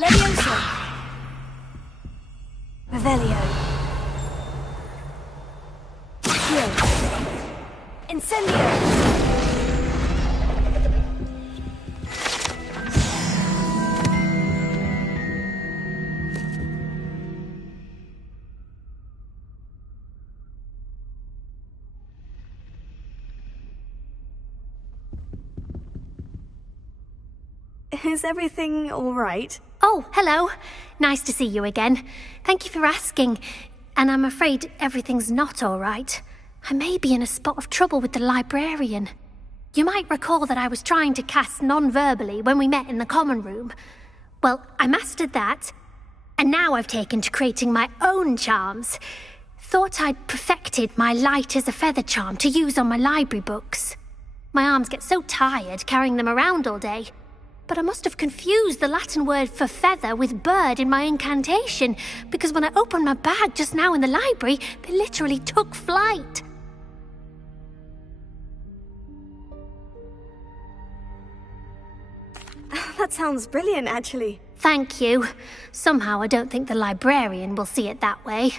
Levioso! Revelio! Accio! Incendio! Is everything all right? Oh, hello. Nice to see you again. Thank you for asking. And I'm afraid everything's not all right. I may be in a spot of trouble with the librarian. You might recall that I was trying to cast non-verbally when we met in the common room. Well, I mastered that, and now I've taken to creating my own charms. Thought I'd perfected my light as a feather charm to use on my library books. My arms get so tired carrying them around all day. But I must have confused the Latin word for feather with bird in my incantation, because when I opened my bag just now in the library, they literally took flight. That sounds brilliant, actually. Thank you. Somehow I don't think the librarian will see it that way.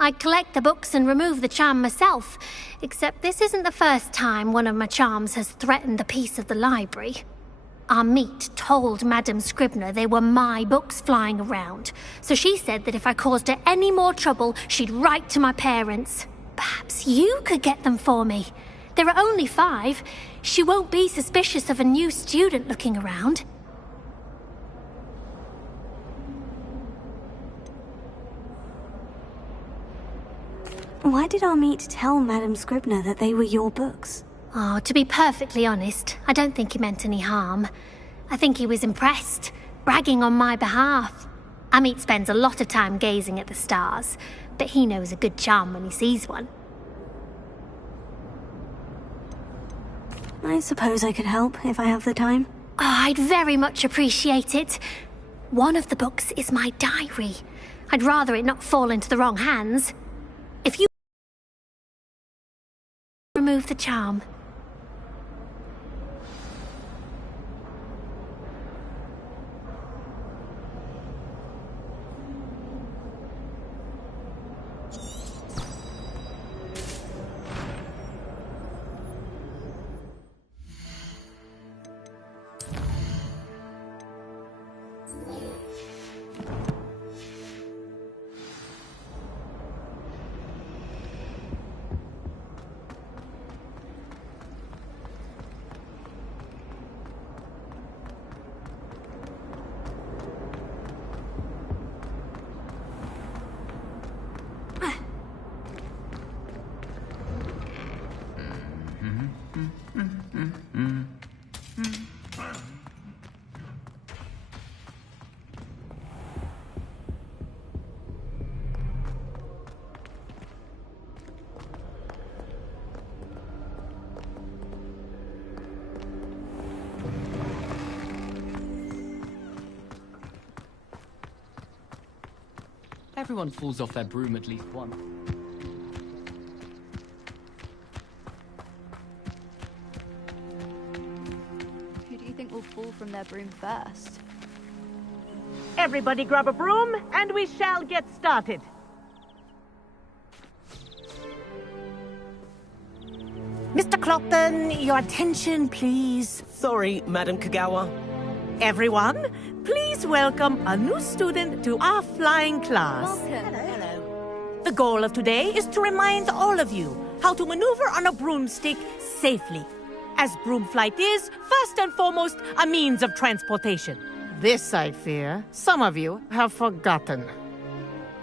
I collect the books and remove the charm myself, except this isn't the first time one of my charms has threatened the peace of the library. Our meet told Madame Scribner they were my books flying around, so she said that if I caused her any more trouble, she'd write to my parents. Perhaps you could get them for me. There are only 5. She won't be suspicious of a new student looking around. Why did our meet tell Madame Scribner that they were your books? Oh, to be perfectly honest, I don't think he meant any harm. I think he was impressed, bragging on my behalf. Amit spends a lot of time gazing at the stars, but he knows a good charm when he sees one. I suppose I could help if I have the time. Oh, I'd very much appreciate it. One of the books is my diary. I'd rather it not fall into the wrong hands. If you remove the charm. Everyone falls off their broom at least once. Who do you think will fall from their broom first? Everybody grab a broom, and we shall get started. Mr. Clopton, your attention, please. Sorry, Madam Kagawa. Everyone, please welcome a new student to our flying class. Welcome. Hello. The goal of today is to remind all of you how to maneuver on a broomstick safely, as broom flight is, first and foremost, a means of transportation. This, I fear, some of you have forgotten.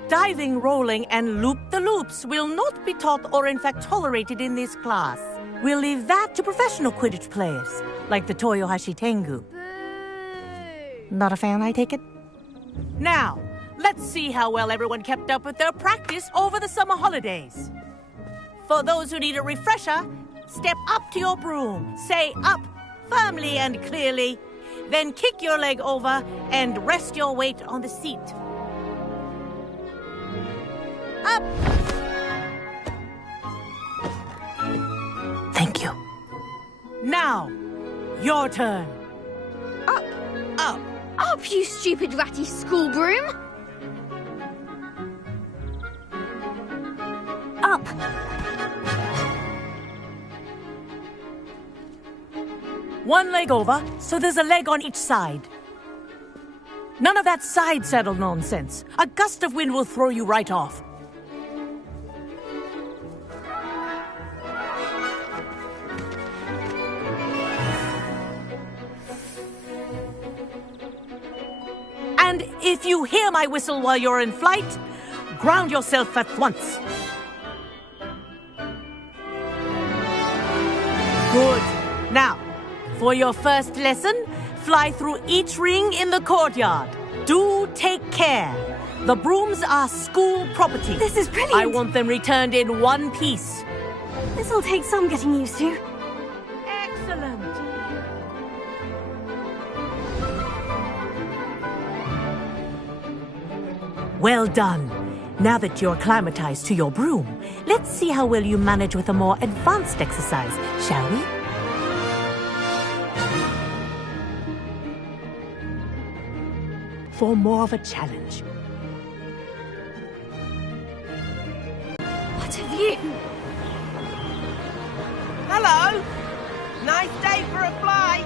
Diving, rolling, and loop-the-loops will not be taught or in fact tolerated in this class. We'll leave that to professional Quidditch players, like the Toyohashi Tengu. Not a fan, I take it? Now, let's see how well everyone kept up with their practice over the summer holidays. For those who need a refresher, step up to your broom, say up firmly and clearly, then kick your leg over and rest your weight on the seat. Up! Thank you. Now, your turn. Up, up, Up, you stupid ratty school broom! Up! One leg over, so there's a leg on each side. None of that side saddle nonsense. A gust of wind will throw you right off. And if you hear my whistle while you're in flight, ground yourself at once. Good. Now, for your first lesson, fly through each ring in the courtyard. Do take care. The brooms are school property. This is brilliant. I want them returned in one piece. This'll take some getting used to. Excellent. Well done. Now that you're acclimatized to your broom, let's see how well you manage with a more advanced exercise, shall we? For more of a challenge. What have you... Hello! Nice day for a flight!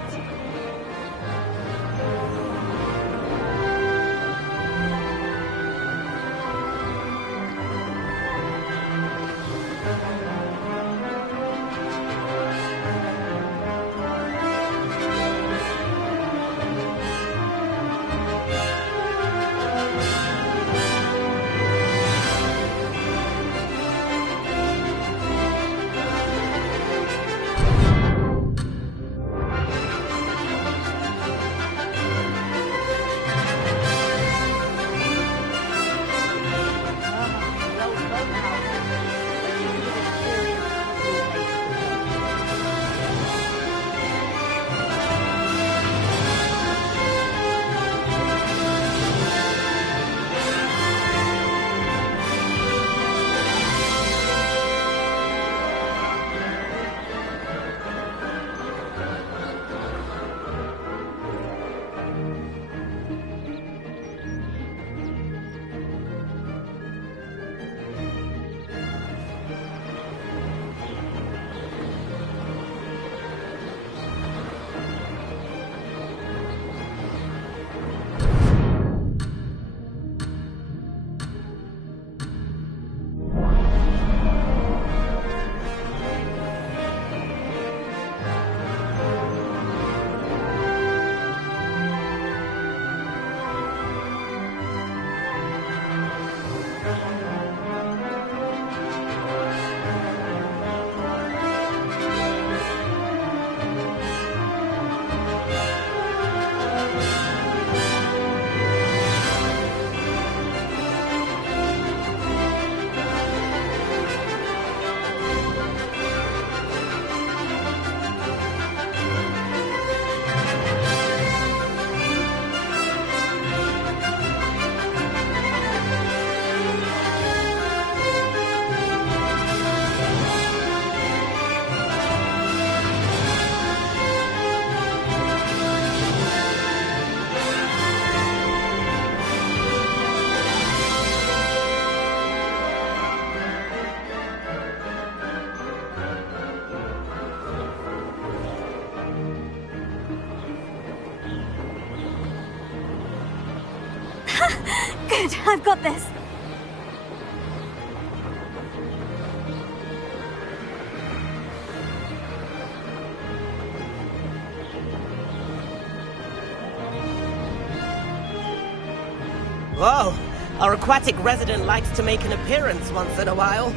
Good, I've got this. Whoa! Our aquatic resident likes to make an appearance once in a while.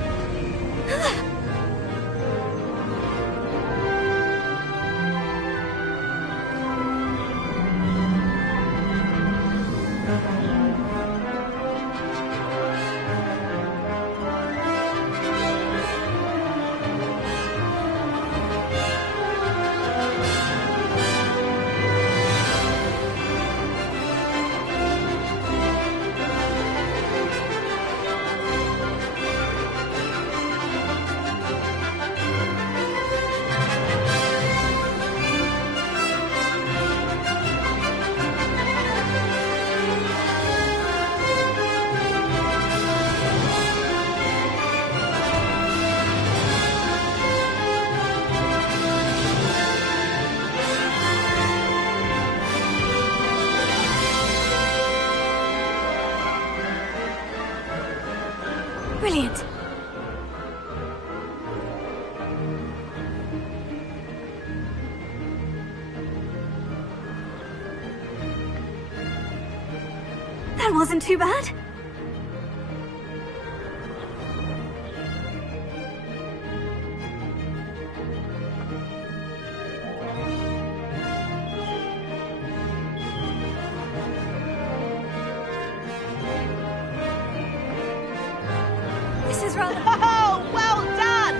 Brilliant! That wasn't too bad. This is rather... Oh, well done!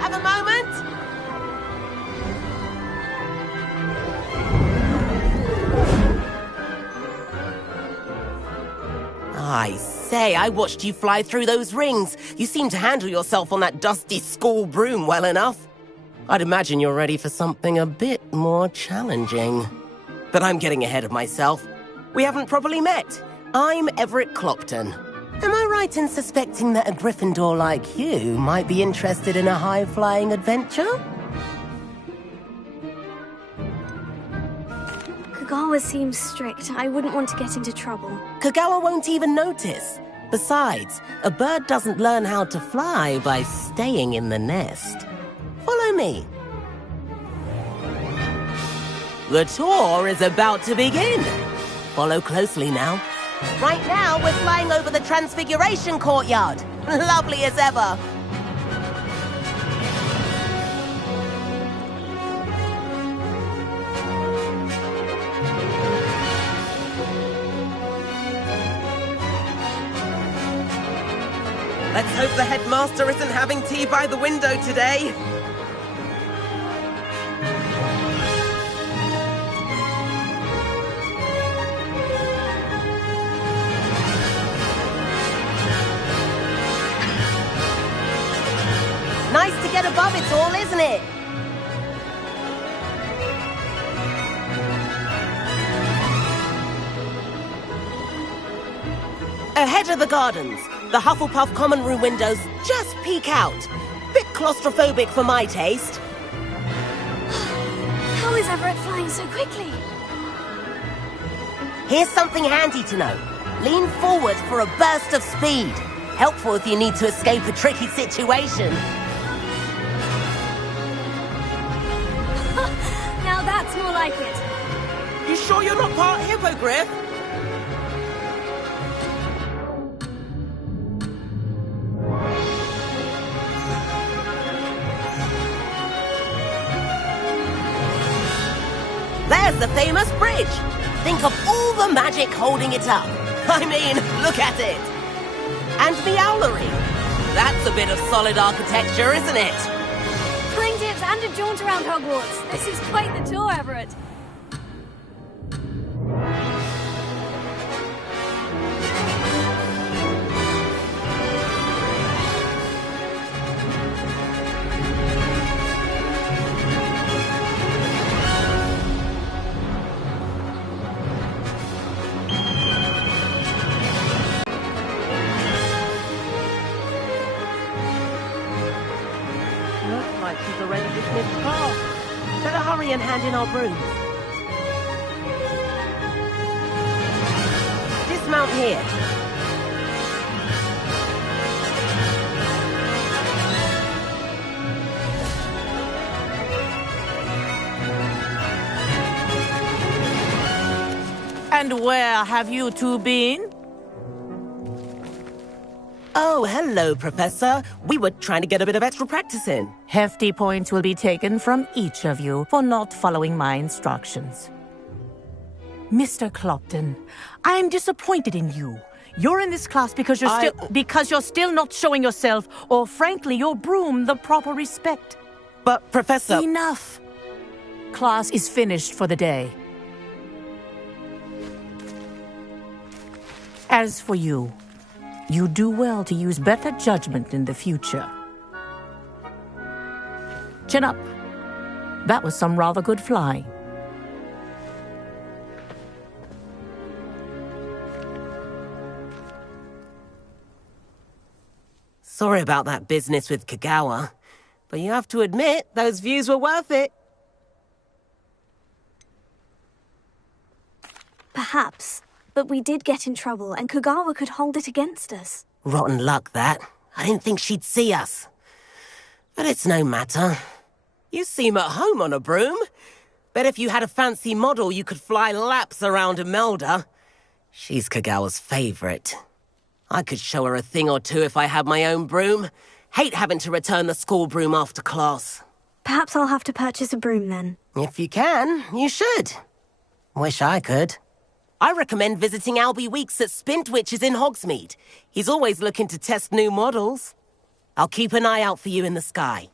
Have a moment? I say, I watched you fly through those rings. You seem to handle yourself on that dusty school broom well enough. I'd imagine you're ready for something a bit more challenging. But I'm getting ahead of myself. We haven't properly met. I'm Everett Clopton. Am I right in suspecting that a Gryffindor like you might be interested in a high-flying adventure? Kagawa seems strict. I wouldn't want to get into trouble. Kagawa won't even notice. Besides, a bird doesn't learn how to fly by staying in the nest. Follow me. The tour is about to begin. Follow closely now. Right now, we're flying over the Transfiguration Courtyard. Lovely as ever. Let's hope the headmaster isn't having tea by the window today. Nice to get above it all, isn't it? Ahead of the gardens, the Hufflepuff common room windows just peek out. Bit claustrophobic for my taste. How is Everett flying so quickly? Here's something handy to know. Lean forward for a burst of speed. Helpful if you need to escape a tricky situation. Now that's more like it. You sure you're not part hippogriff? There's the famous bridge. Think of all the magic holding it up. I mean, look at it. And the owlery. That's a bit of solid architecture, isn't it? Playing dips and a jaunt around Hogwarts. This is quite the tour, Everett. Looks like she's already dismissed class. Better hurry and hand in our brooms. Dismount here. And where have you two been? Oh, hello, Professor. We were trying to get a bit of extra practice in. Hefty points will be taken from each of you for not following my instructions. Mr. Clopton, I'm disappointed in you. You're in this class because you're still not showing yourself, or frankly, your broom the proper respect. But, Professor... Enough. Class is finished for the day. As for you, you do well to use better judgment in the future. Chin up. That was some rather good flying. Sorry about that business with Kagawa, but you have to admit, those views were worth it. Perhaps. But we did get in trouble, and Kagawa could hold it against us. Rotten luck, that. I didn't think she'd see us. But it's no matter. You seem at home on a broom. Bet if you had a fancy model, you could fly laps around Imelda. She's Kagawa's favorite. I could show her a thing or two if I had my own broom. Hate having to return the school broom after class. Perhaps I'll have to purchase a broom then. If you can, you should. Wish I could. I recommend visiting Albie Weeks at Spintwitches in Hogsmeade. He's always looking to test new models. I'll keep an eye out for you in the sky.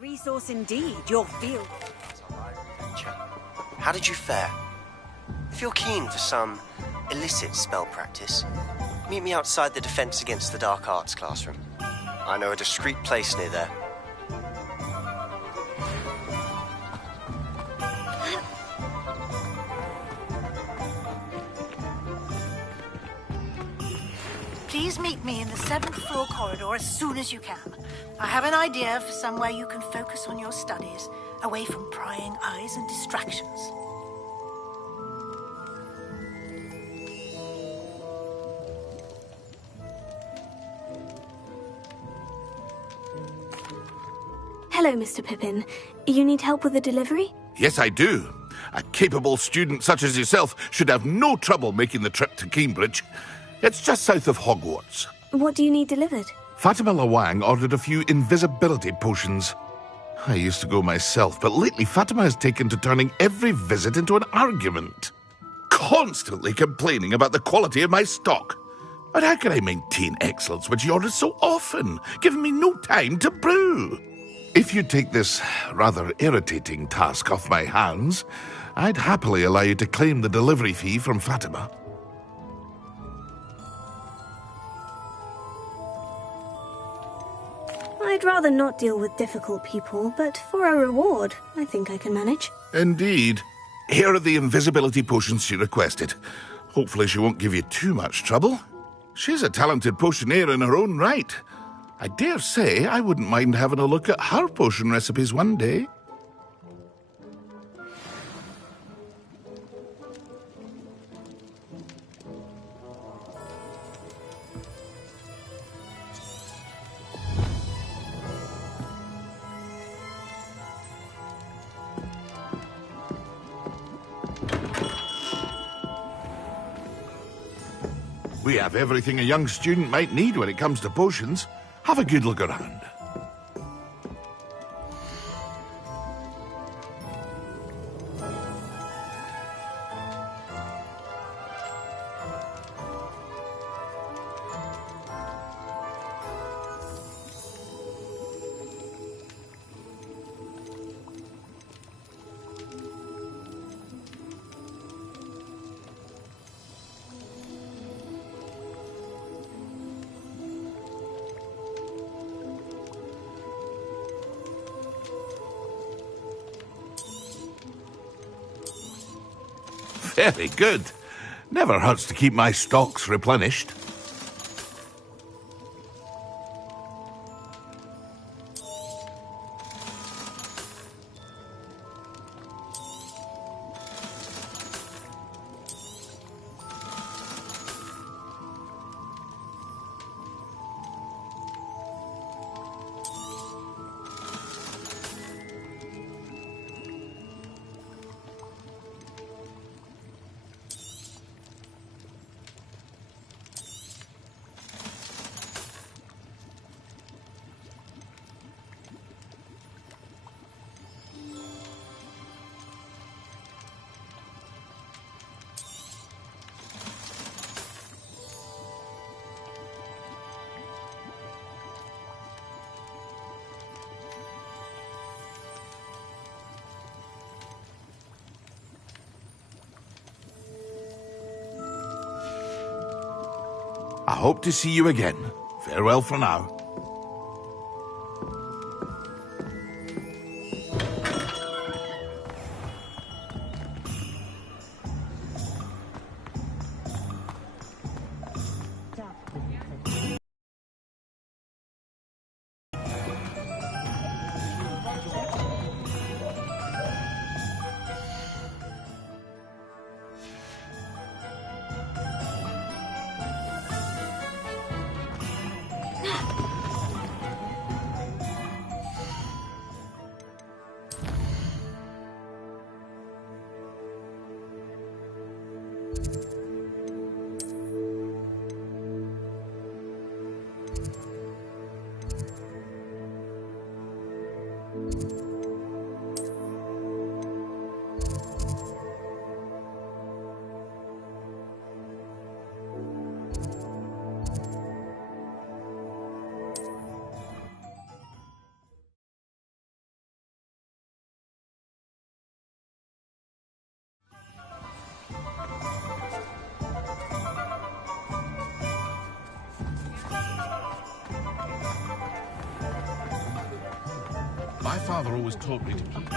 Resource indeed, your field. How did you fare? If you're keen for some illicit spell practice, meet me outside the Defense Against the Dark Arts classroom. I know a discreet place near there. Please meet me in the 7th floor corridor as soon as you can. I have an idea for somewhere you can focus on your studies, away from prying eyes and distractions. Hello, Mr. Pippin. You need help with the delivery? Yes, I do. A capable student such as yourself should have no trouble making the trip to Cambridge. It's just south of Hogwarts. What do you need delivered? Fatima Lawang ordered a few invisibility potions. I used to go myself, but lately Fatima has taken to turning every visit into an argument. Constantly complaining about the quality of my stock. But how can I maintain excellence when she orders so often, giving me no time to brew? If you take this rather irritating task off my hands, I'd happily allow you to claim the delivery fee from Fatima. I'd rather not deal with difficult people, but for a reward, I think I can manage. Indeed. Here are the invisibility potions she requested. Hopefully she won't give you too much trouble. She's a talented potioneer in her own right. I dare say I wouldn't mind having a look at her potion recipes one day. We have everything a young student might need when it comes to potions. Have a good look around. Very good. Never hurts to keep my stocks replenished. I hope to see you again. Farewell for now. My father always taught me to keep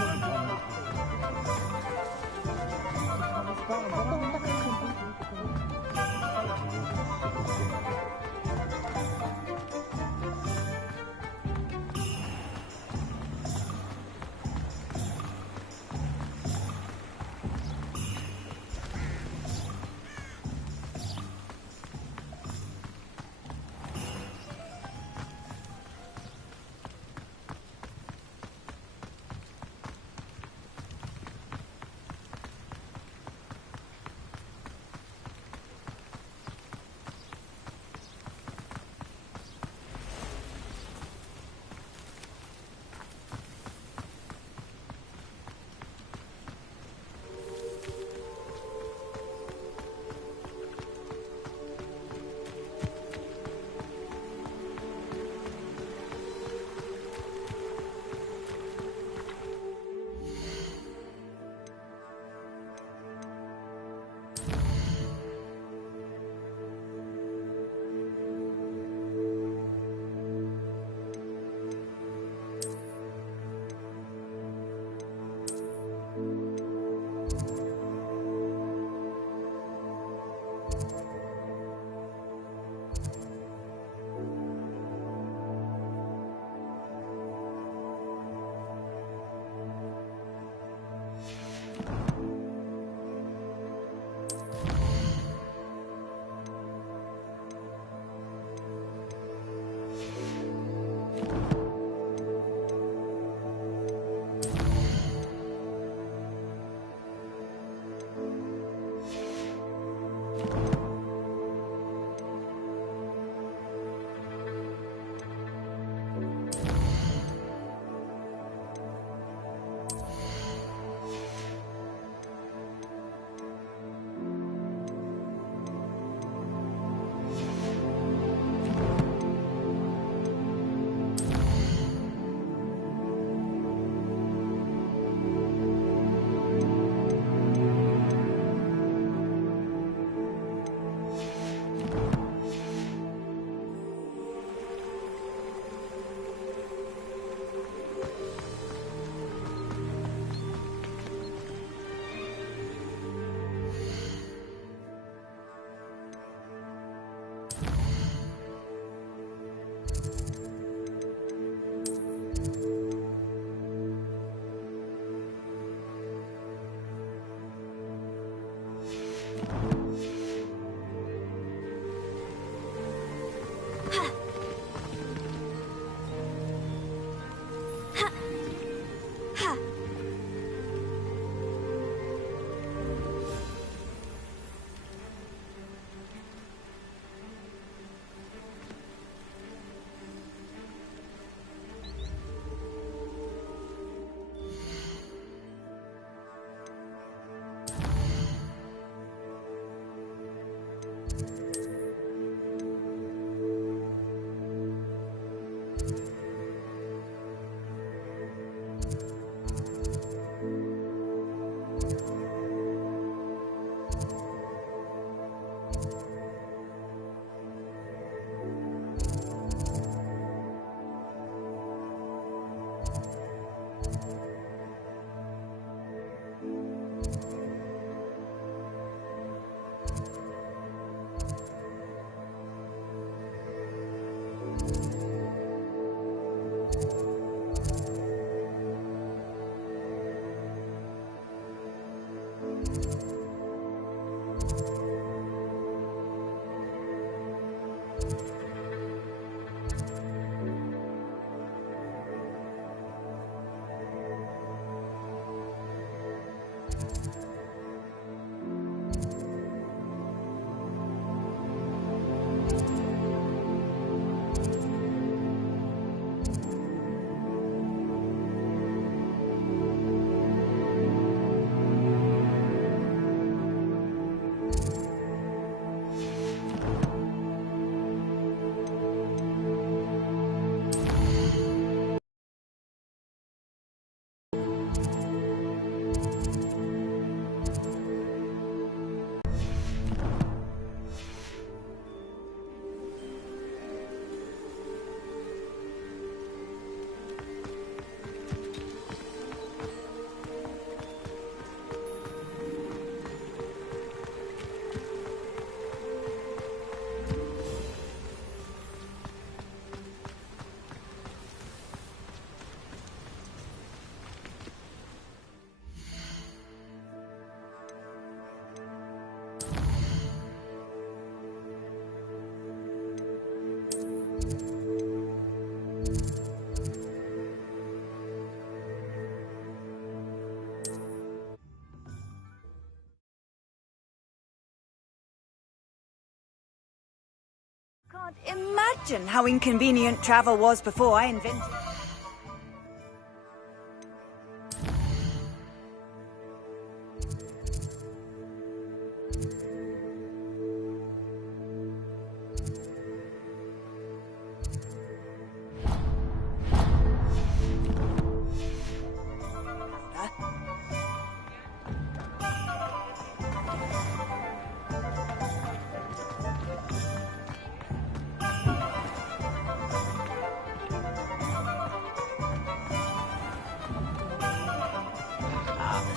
imagine how inconvenient travel was before I invented it.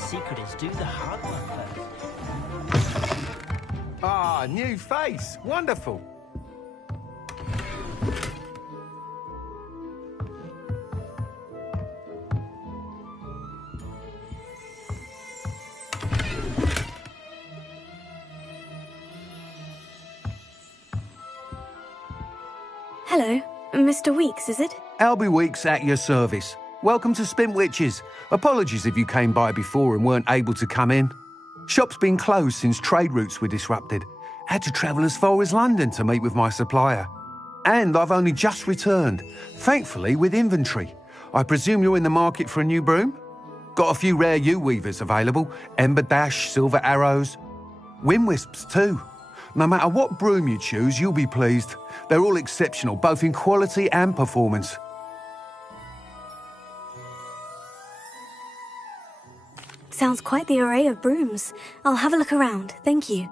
The secret is do the hard work first. Ah, new face. Wonderful. Hello, Mr. Weeks, is it? Albie Weeks at your service. Welcome to Spintwitches. Apologies if you came by before and weren't able to come in. Shop's been closed since trade routes were disrupted. Had to travel as far as London to meet with my supplier. And I've only just returned, thankfully with inventory. I presume you're in the market for a new broom? Got a few rare U-weavers available, Ember Dash, Silver Arrows, Wind Wisps too. No matter what broom you choose, you'll be pleased. They're all exceptional, both in quality and performance. Sounds quite the array of brooms. I'll have a look around, thank you.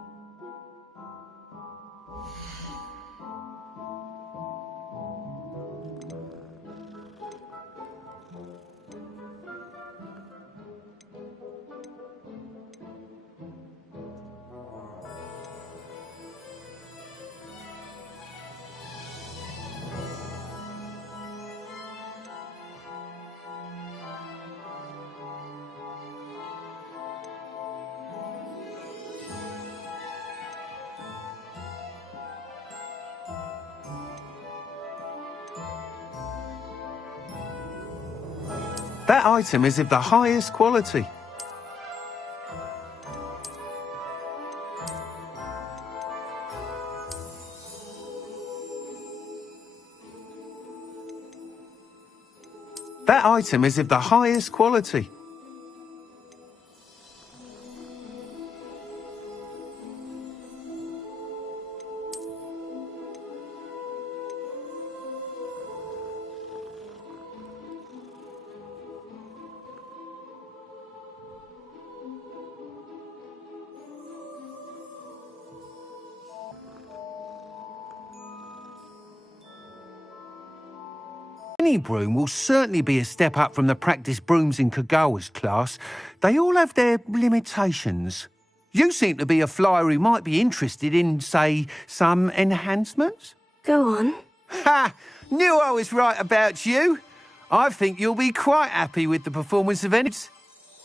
That item is of the highest quality. That item is of the highest quality. Any broom will certainly be a step up from the practice brooms in Kagawa's class. They all have their limitations. You seem to be a flyer who might be interested in, say, some enhancements? Go on. Ha! Knew I was right about you. I think you'll be quite happy with the performance of any.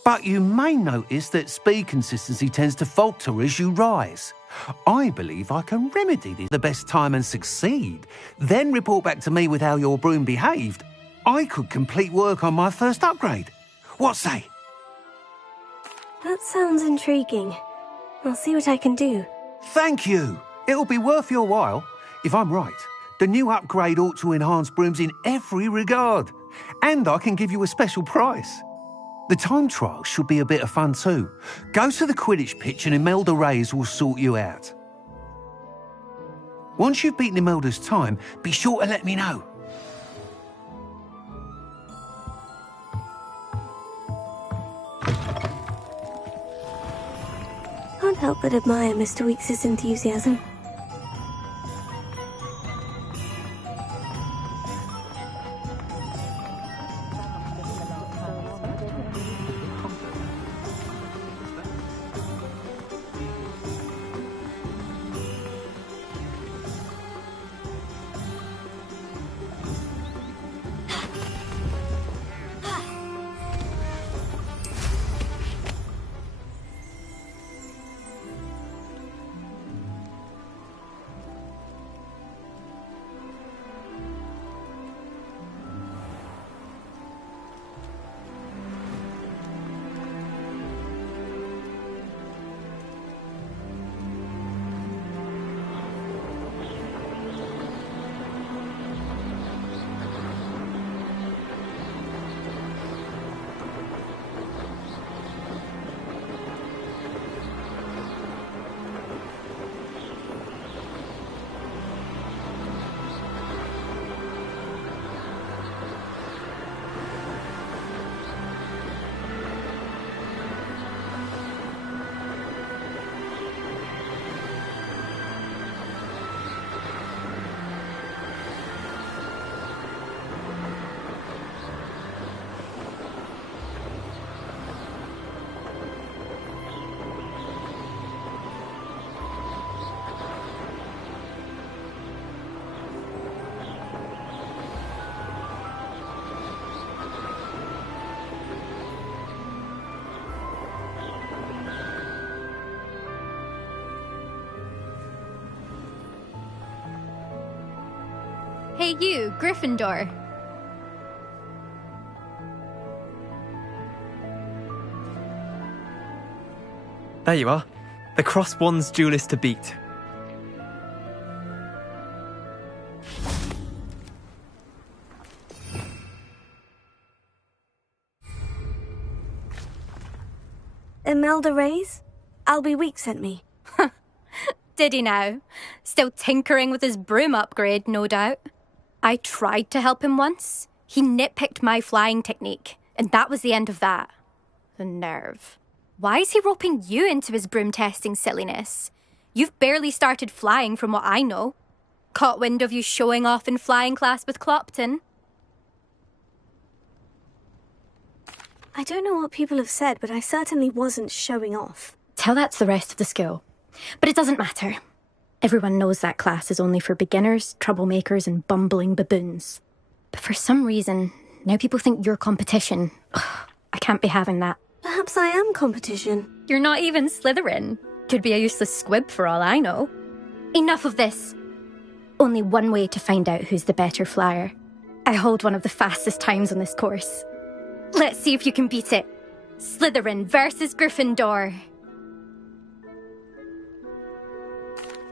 But you may notice that speed consistency tends to falter as you rise. I believe I can remedy this the best time and succeed. Then report back to me with how your broom behaved. I could complete work on my first upgrade. What say? That sounds intriguing. I'll see what I can do. Thank you. It'll be worth your while. If I'm right, the new upgrade ought to enhance brooms in every regard. And I can give you a special price. The time trial should be a bit of fun too. Go to the Quidditch pitch and Imelda Reyes will sort you out. Once you've beaten Imelda's time, be sure to let me know. Can't help but admire Mr. Weeks' enthusiasm. Hey you, Gryffindor. There you are. The Cross Wands duelist to beat. Imelda Reyes? Albie Week sent me. Did he now? Still tinkering with his broom upgrade, no doubt. I tried to help him once. He nitpicked my flying technique, and that was the end of that. The nerve. Why is he roping you into his broom testing silliness? You've barely started flying from what I know. Caught wind of you showing off in flying class with Clopton. I don't know what people have said, but I certainly wasn't showing off. Tell that to the rest of the school. But it doesn't matter. Everyone knows that class is only for beginners, troublemakers, and bumbling baboons. But for some reason, now people think you're competition. Ugh, I can't be having that. Perhaps I am competition. You're not even Slytherin. Could be a useless squib for all I know. Enough of this. Only one way to find out who's the better flyer. I hold one of the fastest times on this course. Let's see if you can beat it. Slytherin versus Gryffindor.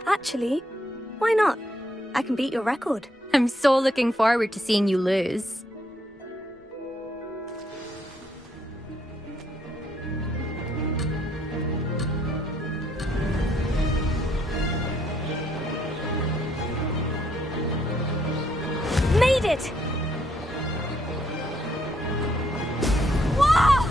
Actually, why not? I can beat your record. I'm so looking forward to seeing you lose. Made it! Whoa!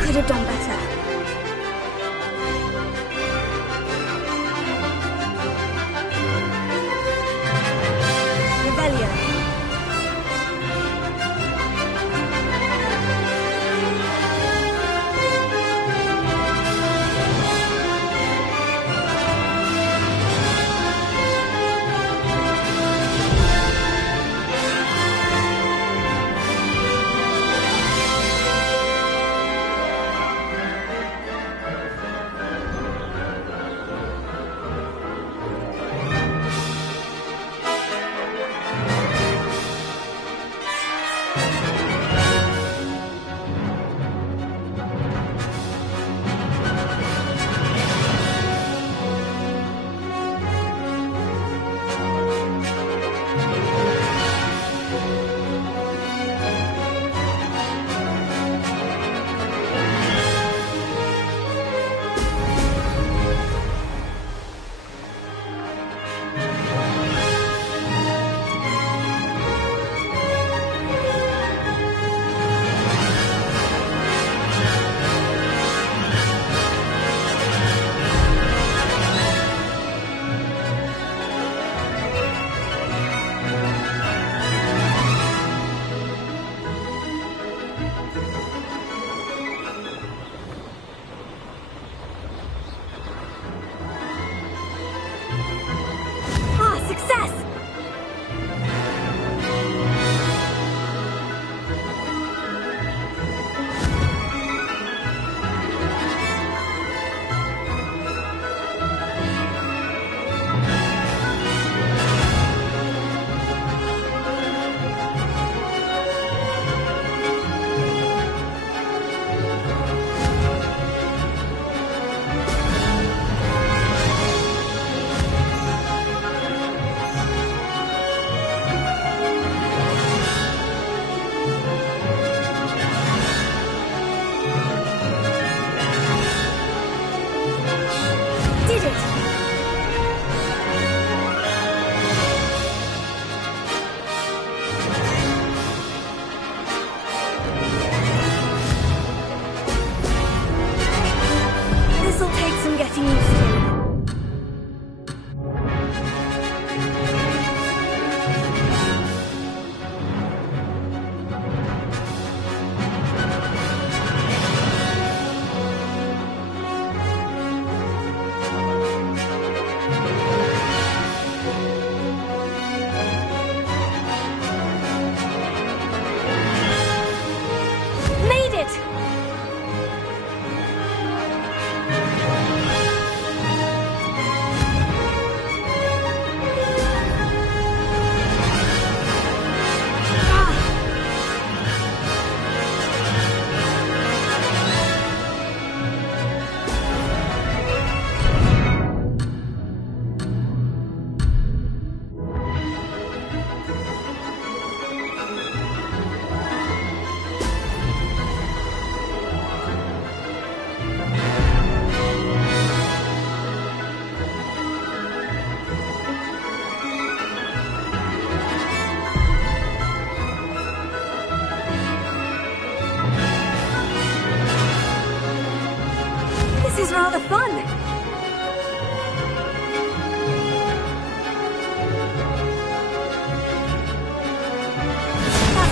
Could have done better. Rebellion.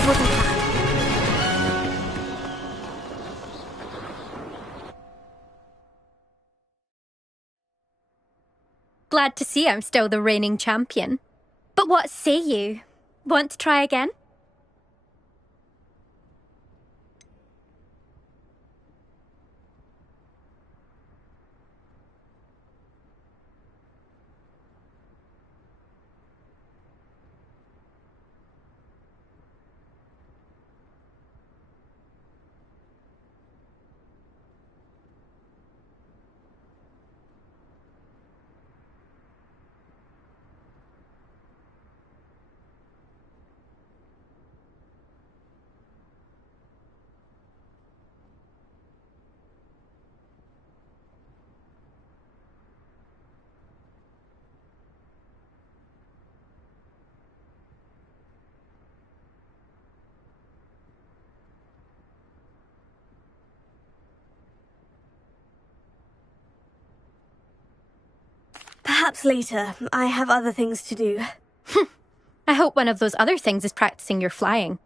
wasn't planned. Glad to see I'm still the reigning champion. But what say you? Want to try again? Perhaps later. I have other things to do. I hope one of those other things is practicing your flying.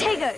Tego!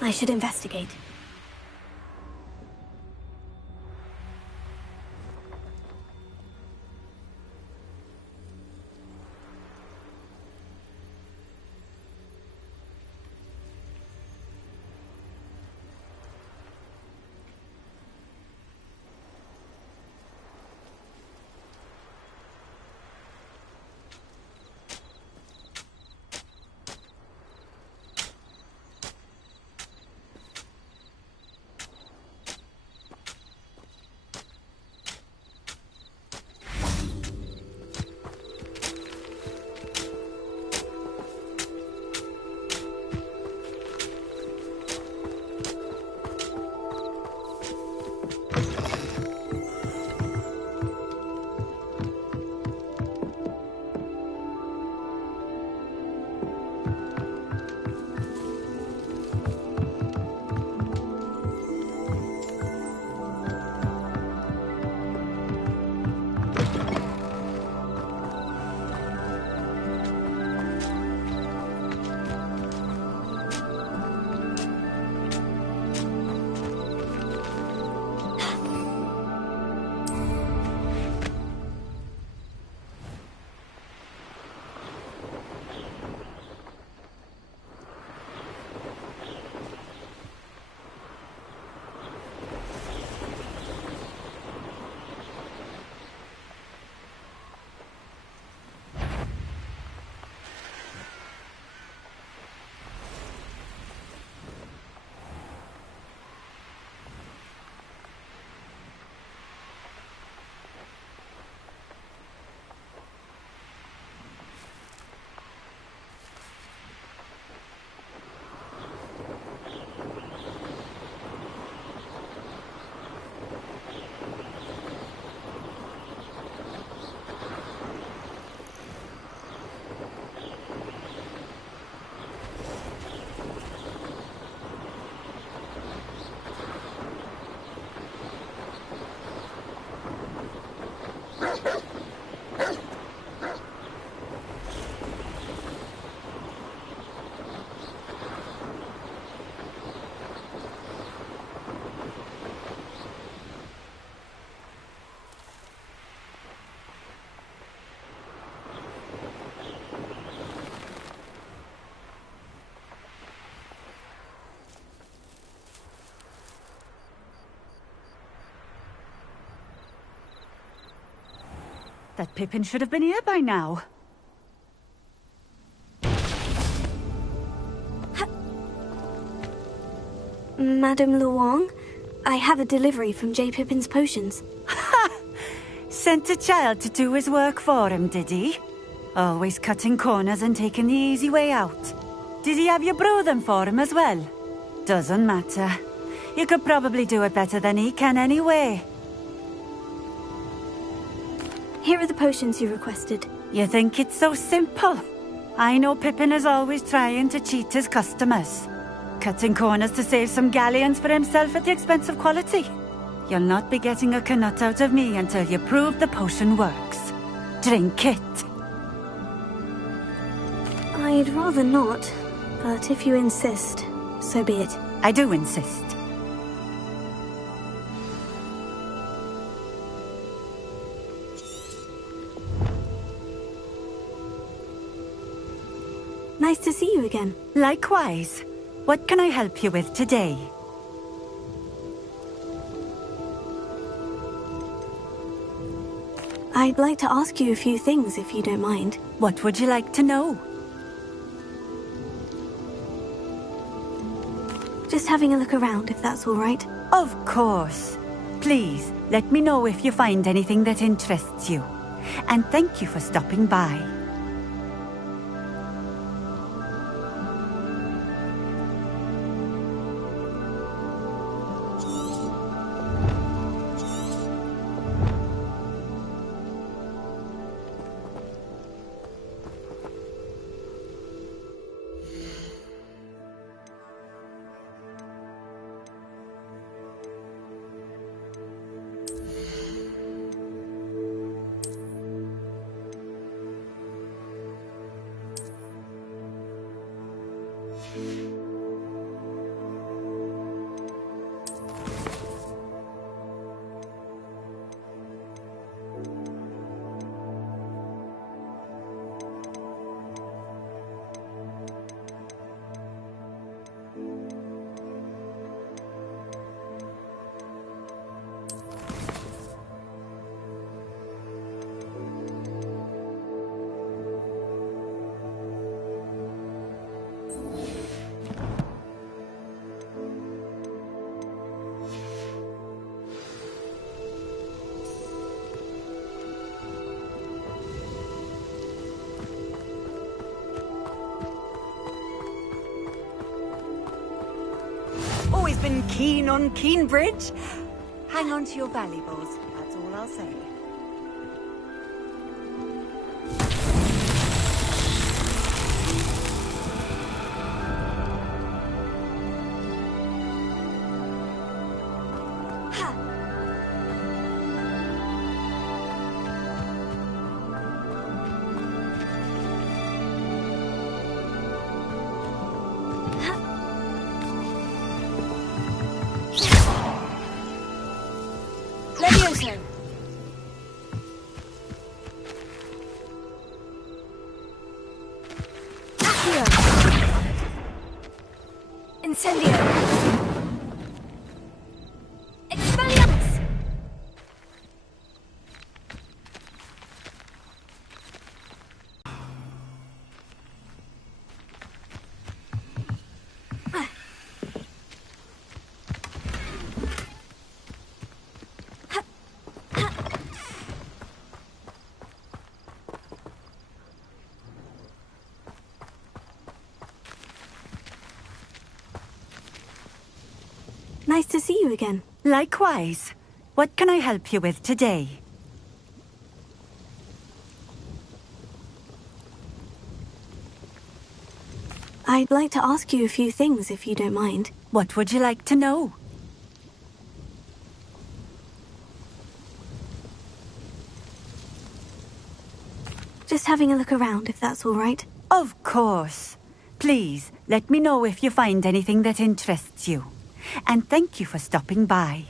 I should investigate. That Pippin should have been here by now. Madame Luong, I have a delivery from J. Pippin's potions. Sent a child to do his work for him, did he? Always cutting corners and taking the easy way out. Did he have you brew them for him as well? Doesn't matter. You could probably do it better than he can anyway. Here are the potions you requested. You think it's so simple? I know Pippin is always trying to cheat his customers. Cutting corners to save some galleons for himself at the expense of quality. You'll not be getting a canut out of me until you prove the potion works. Drink it. I'd rather not, but if you insist, so be it. I do insist. Nice to see you again. Likewise. What can I help you with today? I'd like to ask you a few things, if you don't mind. What would you like to know? Just having a look around, if that's all right. Of course. Please, let me know if you find anything that interests you. And thank you for stopping by. Always been keen on Keenbridge. Hang on to your valuables, that's all I'll say. Levioso! Accio! Incendio! Expelliarmus! Nice to see you again. Likewise. What can I help you with today? I'd like to ask you a few things, if you don't mind. What would you like to know? Just having a look around, if that's all right. Of course. Please, let me know if you find anything that interests you. And thank you for stopping by.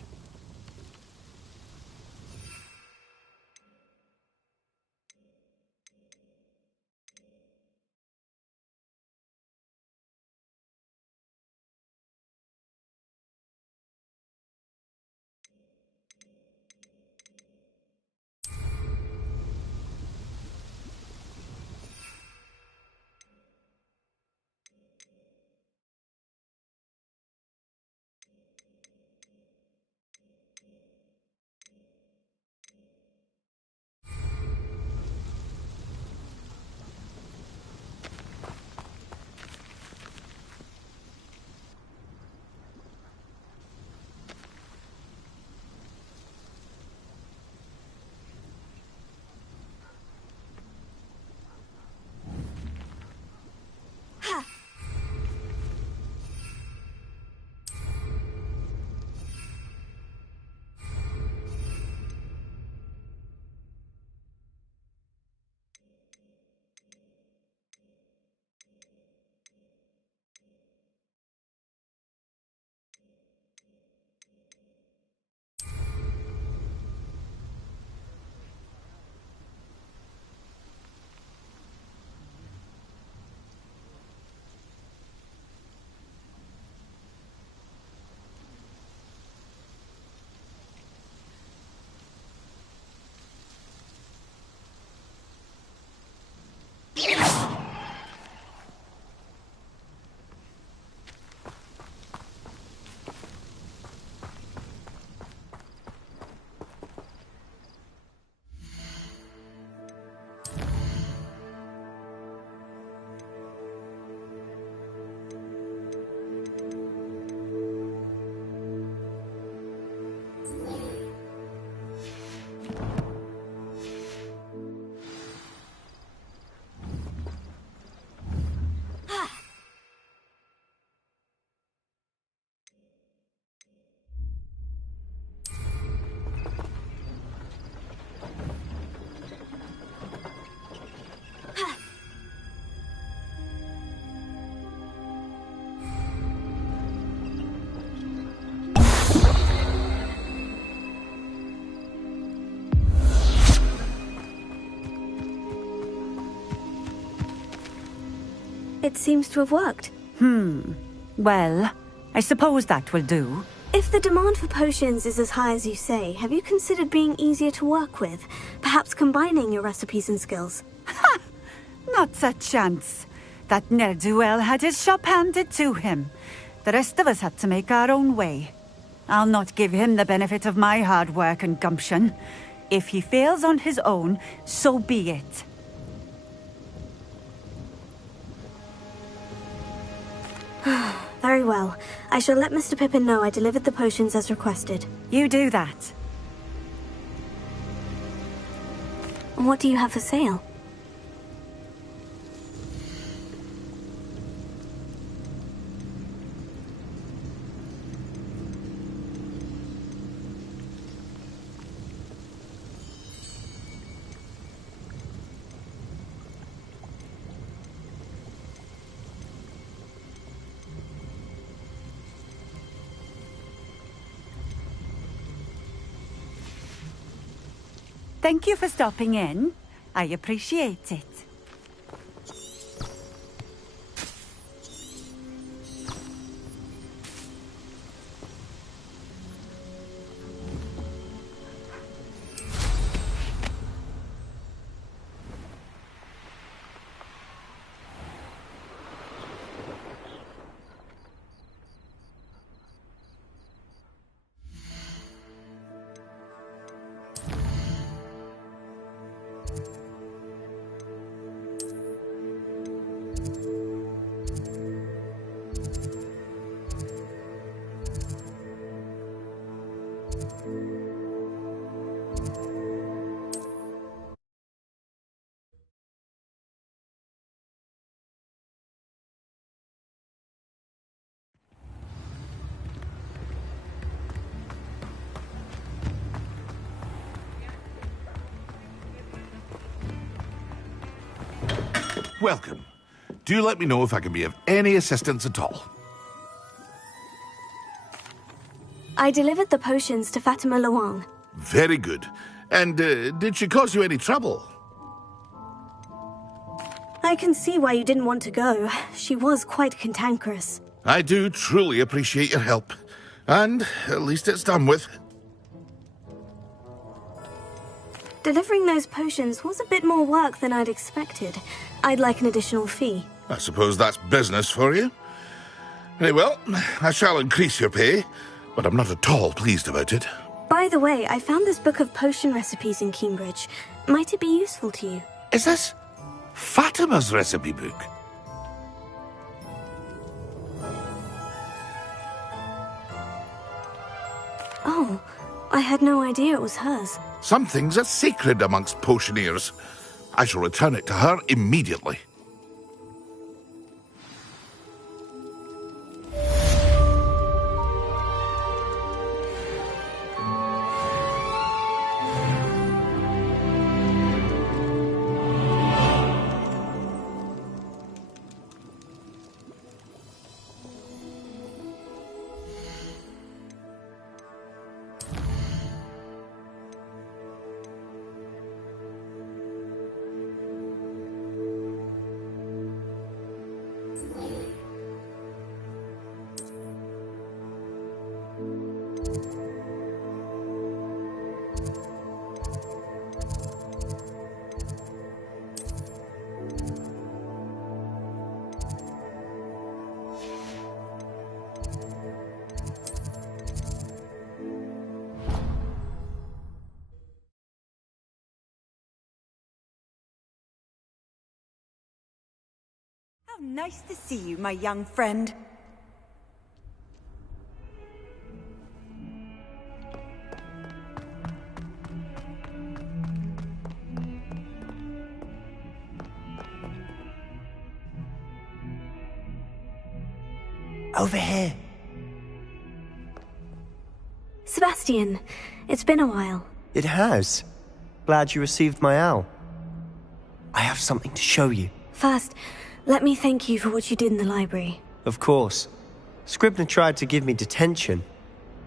It seems to have worked. Well, I suppose that will do. If the demand for potions is as high as you say, have you considered being easier to work with? Perhaps combining your recipes and skills? Ha! Not a chance. That ne'er-do-well had his shop handed to him. The rest of us had to make our own way. I'll not give him the benefit of my hard work and gumption. If he fails on his own, so be it. Very well. I shall let Mr. Pippin know I delivered the potions as requested. You do that. What do you have for sale? Thank you for stopping in. I appreciate it. Welcome. Do let me know if I can be of any assistance at all. I delivered the potions to Fatima Luang. Very good. And did she cause you any trouble? I can see why you didn't want to go. She was quite cantankerous. I do truly appreciate your help. And at least it's done with. Delivering those potions was a bit more work than I'd expected. I'd like an additional fee. I suppose that's business for you. Very well, I shall increase your pay, but I'm not at all pleased about it. By the way, I found this book of potion recipes in Cambridge. Might it be useful to you? Is this Fatima's recipe book? Oh, I had no idea it was hers. Some things are sacred amongst potioneers. I shall return it to her immediately. Nice to see you, my young friend. Over here. Sebastian, it's been a while. It has. Glad you received my owl. I have something to show you. First, let me thank you for what you did in the library. Of course. Scribner tried to give me detention,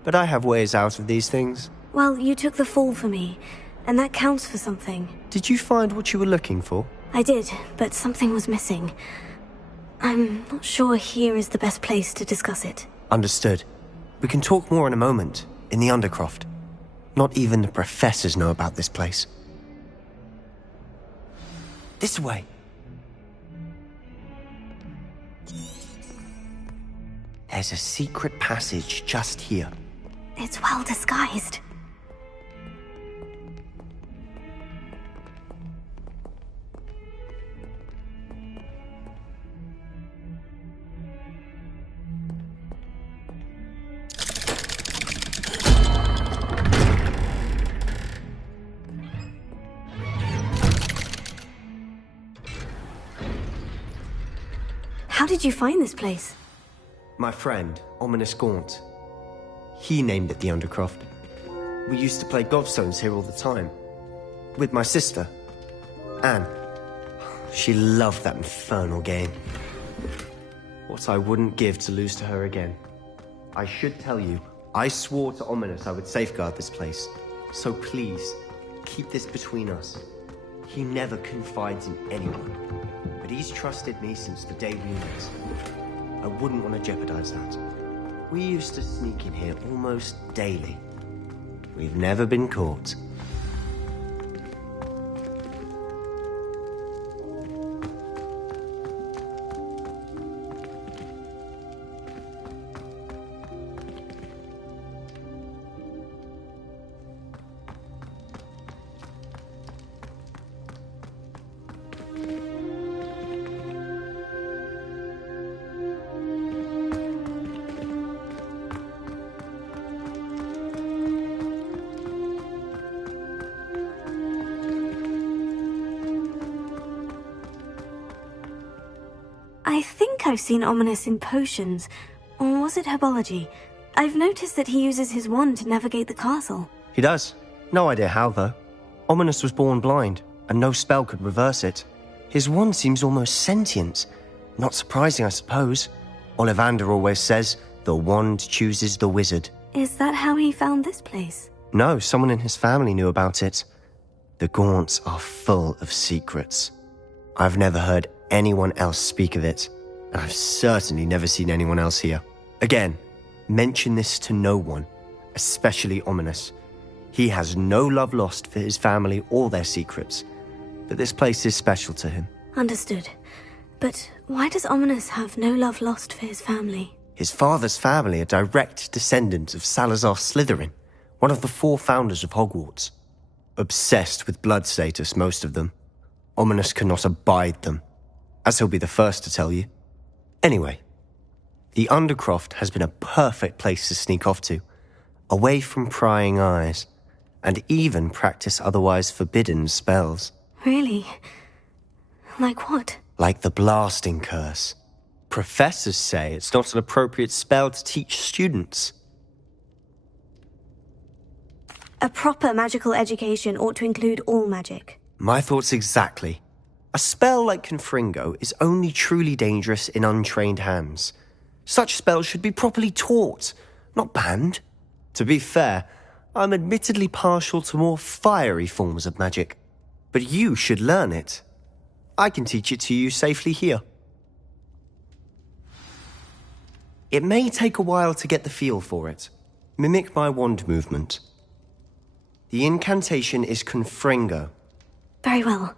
but I have ways out of these things. Well, you took the fall for me, and that counts for something. Did you find what you were looking for? I did, but something was missing. I'm not sure here is the best place to discuss it. Understood. We can talk more in a moment, in the Undercroft. Not even the professors know about this place. This way. There's a secret passage just here. It's well disguised. did you find this place? My friend, Ominous Gaunt. He named it the Undercroft. We used to play gobstones here all the time. With my sister, Anne. She loved that infernal game. What I wouldn't give to lose to her again. I should tell you, I swore to Ominous I would safeguard this place. So please, keep this between us. He never confides in anyone. But he's trusted me since the day we met. I wouldn't want to jeopardize that. We used to sneak in here almost daily. We've never been caught. I think I've seen Ominous in potions, or was it herbology? I've noticed that he uses his wand to navigate the castle. He does. No idea how, though. Ominous was born blind, and no spell could reverse it. His wand seems almost sentient. Not surprising, I suppose. Ollivander always says, the wand chooses the wizard. Is that how he found this place? No, someone in his family knew about it. The Gaunts are full of secrets. I've never heard anyone else speak of it, and I've certainly never seen anyone else here. Again, mention this to no one, especially Ominous. He has no love lost for his family or their secrets, but this place is special to him. Understood. But why does Ominous have no love lost for his family? His father's family are direct descendants of Salazar Slytherin, one of the 4 founders of Hogwarts. Obsessed with blood status, most of them. Ominous cannot abide them, as he'll be the first to tell you. Anyway, the Undercroft has been a perfect place to sneak off to, away from prying eyes, and even practice otherwise forbidden spells. Really? Like what? Like the blasting curse. Professors say it's not an appropriate spell to teach students. A proper magical education ought to include all magic. My thoughts exactly. A spell like Confringo is only truly dangerous in untrained hands. Such spells should be properly taught, not banned. To be fair, I'm admittedly partial to more fiery forms of magic. But you should learn it. I can teach it to you safely here. It may take a while to get the feel for it. Mimic my wand movement. The incantation is Confringo. Very well.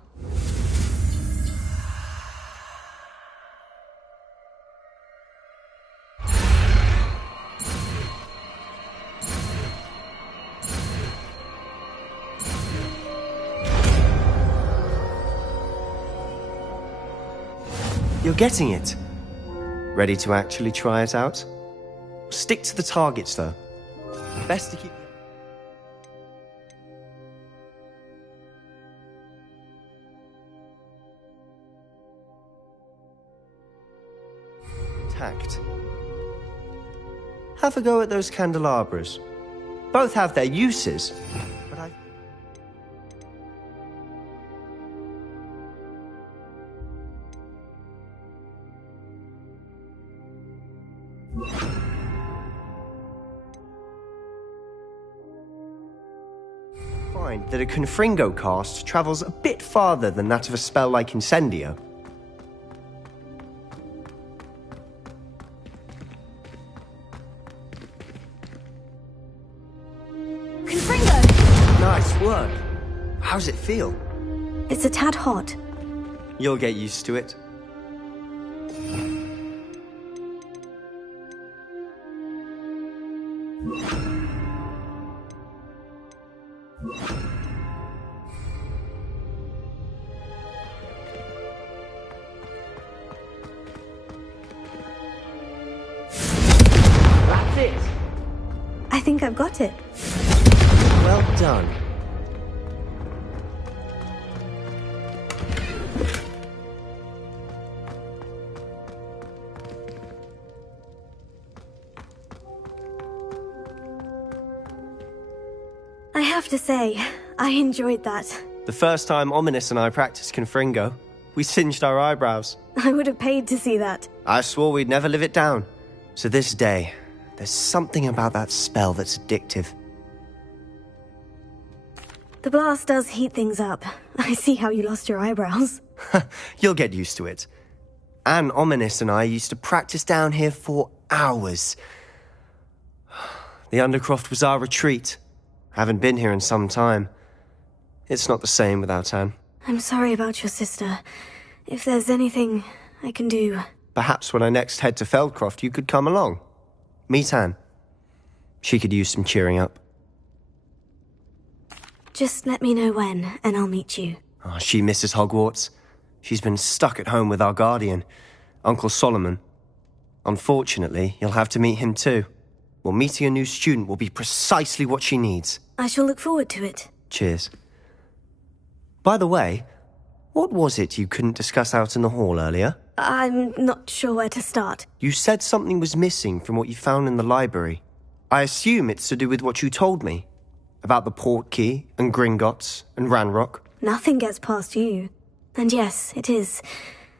You're getting it. Ready to actually try it out? Stick to the targets, though. Best to keep... Tact. Have a go at those candelabras. Both have their uses, but I... find that a Confringo cast travels a bit farther than that of a spell like Incendio. Confringo! Nice work. How's it feel? It's a tad hot. You'll get used to it. That's it. I think I've got it. Well done. have to say, I enjoyed that. The first time Ominous and I practiced Confringo, we singed our eyebrows. I would have paid to see that. I swore we'd never live it down. So this day, there's something about that spell that's addictive. The blast does heat things up. I see how you lost your eyebrows. You'll get used to it. Anne, Ominous and I used to practice down here for hours. The Undercroft was our retreat. Haven't been here in some time. It's not the same without Anne. I'm sorry about your sister. If there's anything I can do... Perhaps when I next head to Feldcroft, you could come along. Meet Anne. She could use some cheering up. Just let me know when, and I'll meet you. Oh, she misses Hogwarts. She's been stuck at home with our guardian, Uncle Solomon. Unfortunately, you'll have to meet him too. Well, meeting a new student will be precisely what she needs. I shall look forward to it. Cheers. By the way, what was it you couldn't discuss out in the hall earlier? I'm not sure where to start. You said something was missing from what you found in the library. I assume it's to do with what you told me. About the Portkey, and Gringotts, and Ranrock. Nothing gets past you. And yes, it is.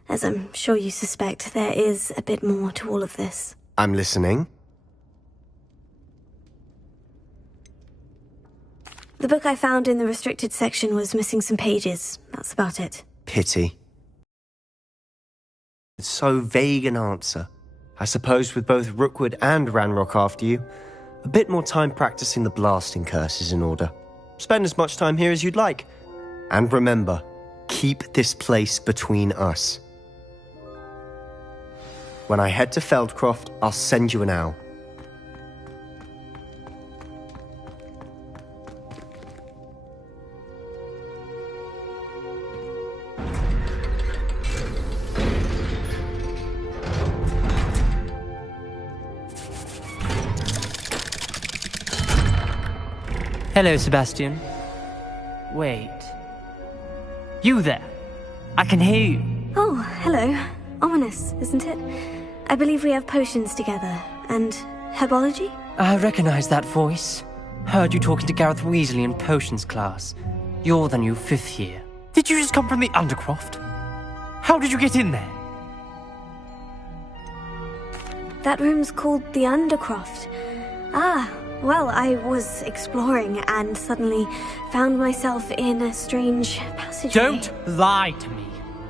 As I'm sure you suspect, there is a bit more to all of this. I'm listening. The book I found in the restricted section was missing some pages. That's about it. Pity. It's so vague an answer. I suppose with both Rookwood and Ranrock after you, a bit more time practicing the blasting curse is in order. Spend as much time here as you'd like. And remember, keep this place between us. When I head to Feldcroft, I'll send you an owl. Hello, Sebastian. Wait. You there? I can hear you. Oh, hello. Ominous, isn't it? I believe we have potions together. And herbology? I recognize that voice. Heard you talking to Gareth Weasley in potions class. You're the new 5th year. Did you just come from the Undercroft? How did you get in there? That room's called the Undercroft. Ah, well, I was exploring and suddenly found myself in a strange passageway. Don't lie to me.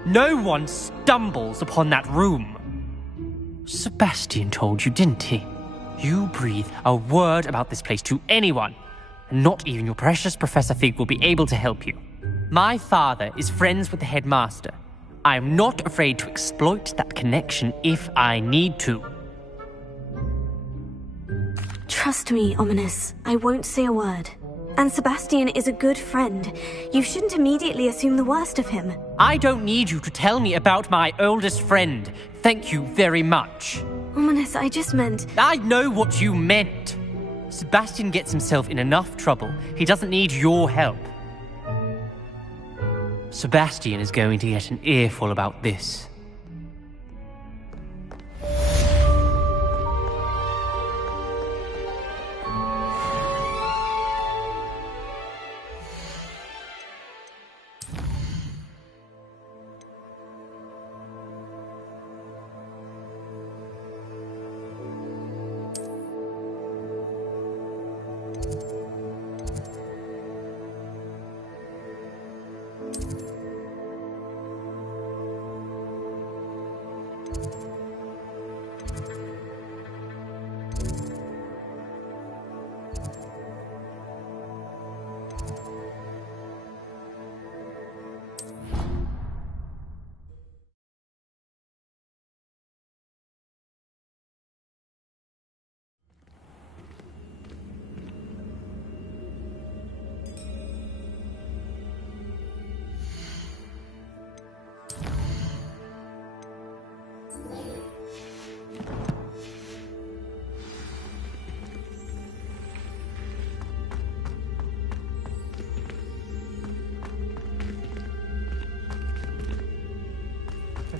No one stumbles upon that room. Sebastian told you, didn't he? You breathe a word about this place to anyone, and not even your precious Professor Fig will be able to help you. My father is friends with the headmaster. I am not afraid to exploit that connection if I need to. Trust me, Ominous. I won't say a word. And Sebastian is a good friend. You shouldn't immediately assume the worst of him. I don't need you to tell me about my oldest friend. Thank you very much. Ominous, I just meant... I know what you meant. Sebastian gets himself in enough trouble. He doesn't need your help. Sebastian is going to get an earful about this.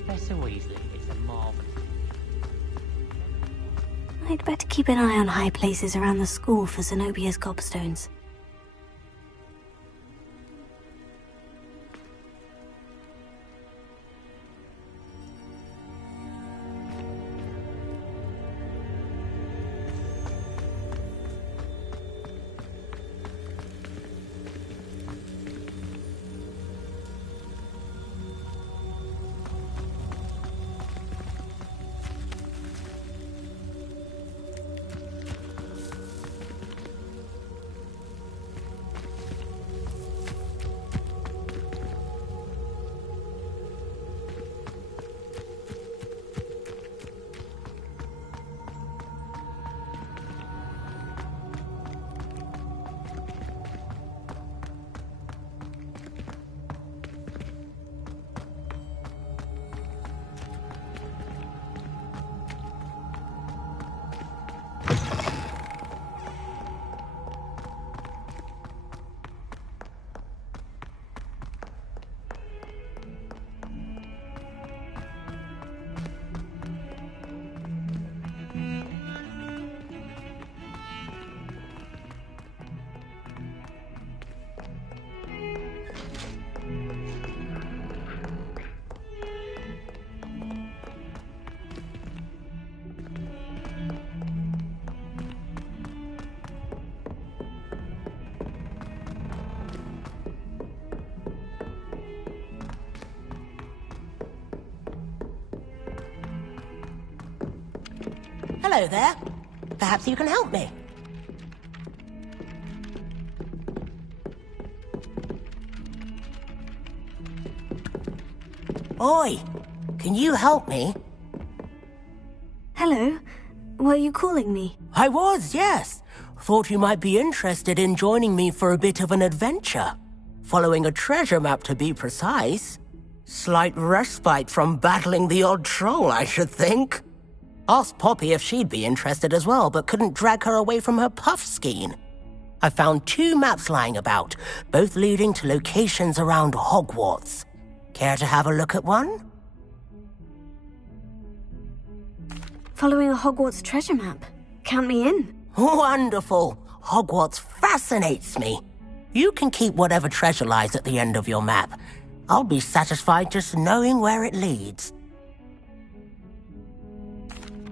Professor Weasley is a marvelous. I'd better keep an eye on high places around the school for Zenobia's gobstones. Hello there. Perhaps you can help me. Oi, can you help me? Hello? Were you calling me? I was, yes. Thought you might be interested in joining me for a bit of an adventure. Following a treasure map, to be precise. Slight respite from battling the odd troll, I should think. Asked Poppy if she'd be interested as well, but couldn't drag her away from her puffskein. I found 2 maps lying about, both leading to locations around Hogwarts. Care to have a look at one? Following a Hogwarts treasure map. Count me in. Wonderful. Hogwarts fascinates me. You can keep whatever treasure lies at the end of your map. I'll be satisfied just knowing where it leads.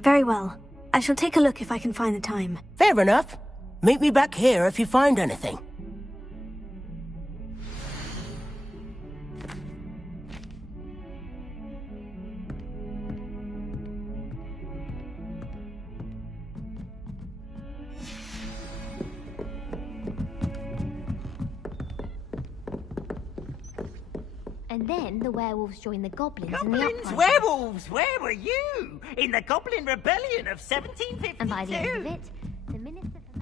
Very well. I shall take a look if I can find the time. Fair enough. Meet me back here if you find anything. And then the werewolves joined the goblins in the Goblins, uprising. werewolves, where were you? In the Goblin Rebellion of 1752. And by the end of it, the minister for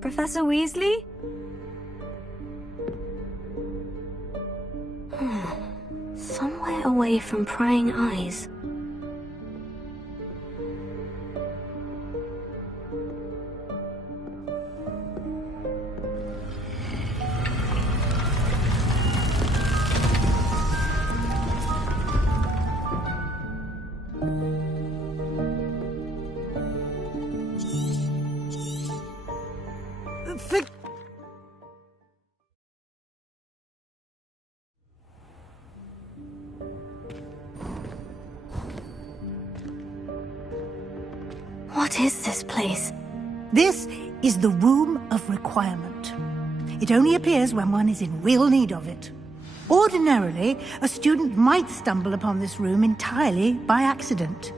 Professor Weasley? Somewhere away from prying eyes. What is this place? This is the Room of Requirement. It only appears when one is in real need of it. Ordinarily, a student might stumble upon this room entirely by accident.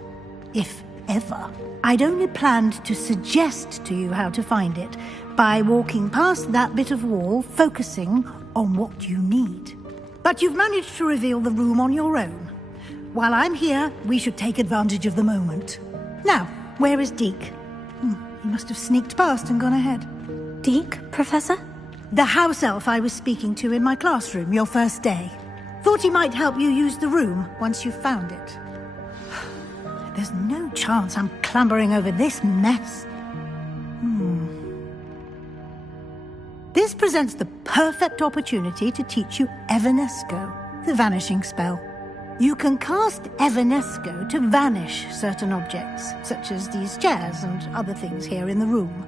If ever. I'd only planned to suggest to you how to find it by walking past that bit of wall, focusing on what you need. But you've managed to reveal the room on your own. While I'm here, we should take advantage of the moment. Now, where is Deke? He must have sneaked past and gone ahead. Deke, Professor? The house elf I was speaking to in my classroom your first day. Thought he might help you use the room once you found it. There's no chance I'm clambering over this mess. This presents the perfect opportunity to teach you Evanesco, the vanishing spell. You can cast Evanesco to vanish certain objects, such as these chairs and other things here in the room.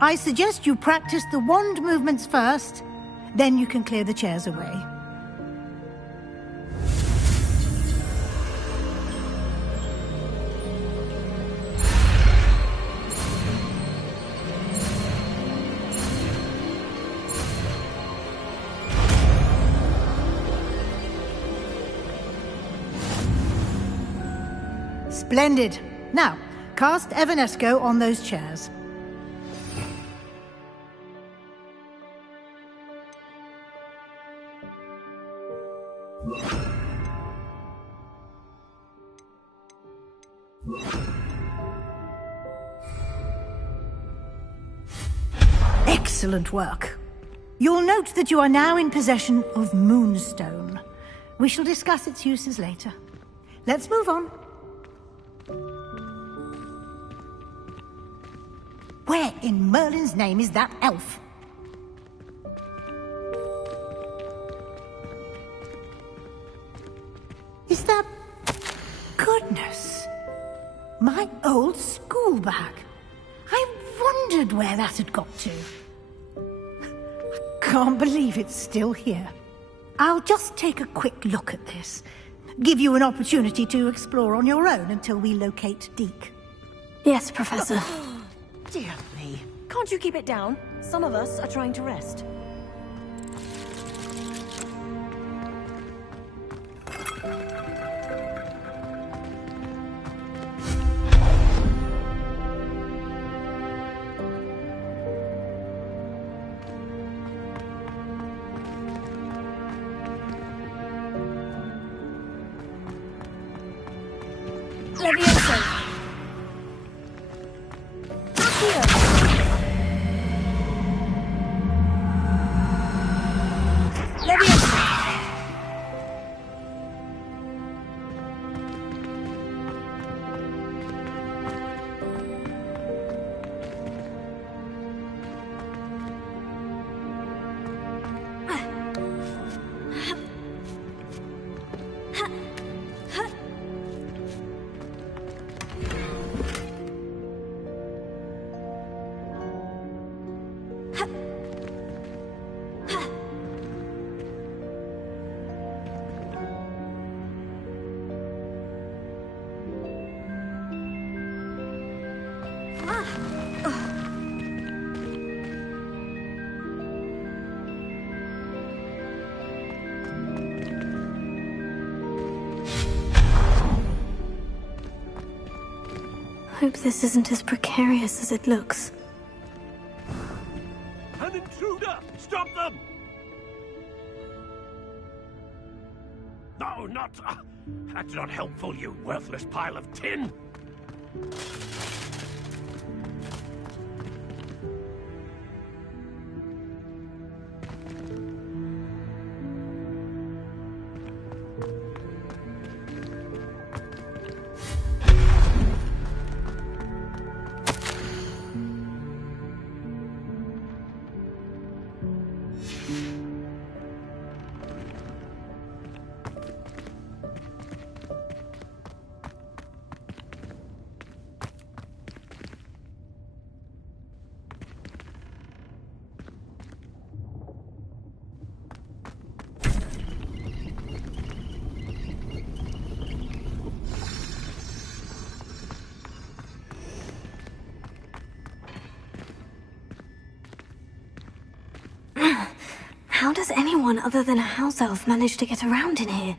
I suggest you practice the wand movements first, then you can clear the chairs away. Splendid. Now, cast Evanesco on those chairs. Excellent work. You'll note that you are now in possession of Moonstone. We shall discuss its uses later. Let's move on. Where in Merlin's name is that elf? Is that... Goodness! My old school bag. I wondered where that had got to. I can't believe it's still here. I'll just take a quick look at this. Give you an opportunity to explore on your own until we locate Deke. Yes, Professor. Dear me. Can't you keep it down? Some of us are trying to rest. Levioso. Hope this isn't as precarious as it looks. An intruder! Stop them! No, not... that's not helpful, you worthless pile of tin! How does anyone other than a house elf manage to get around in here?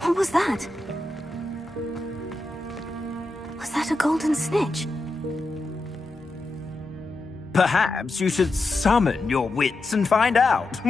What was that? Was that a golden snitch? Perhaps you should summon your wits and find out.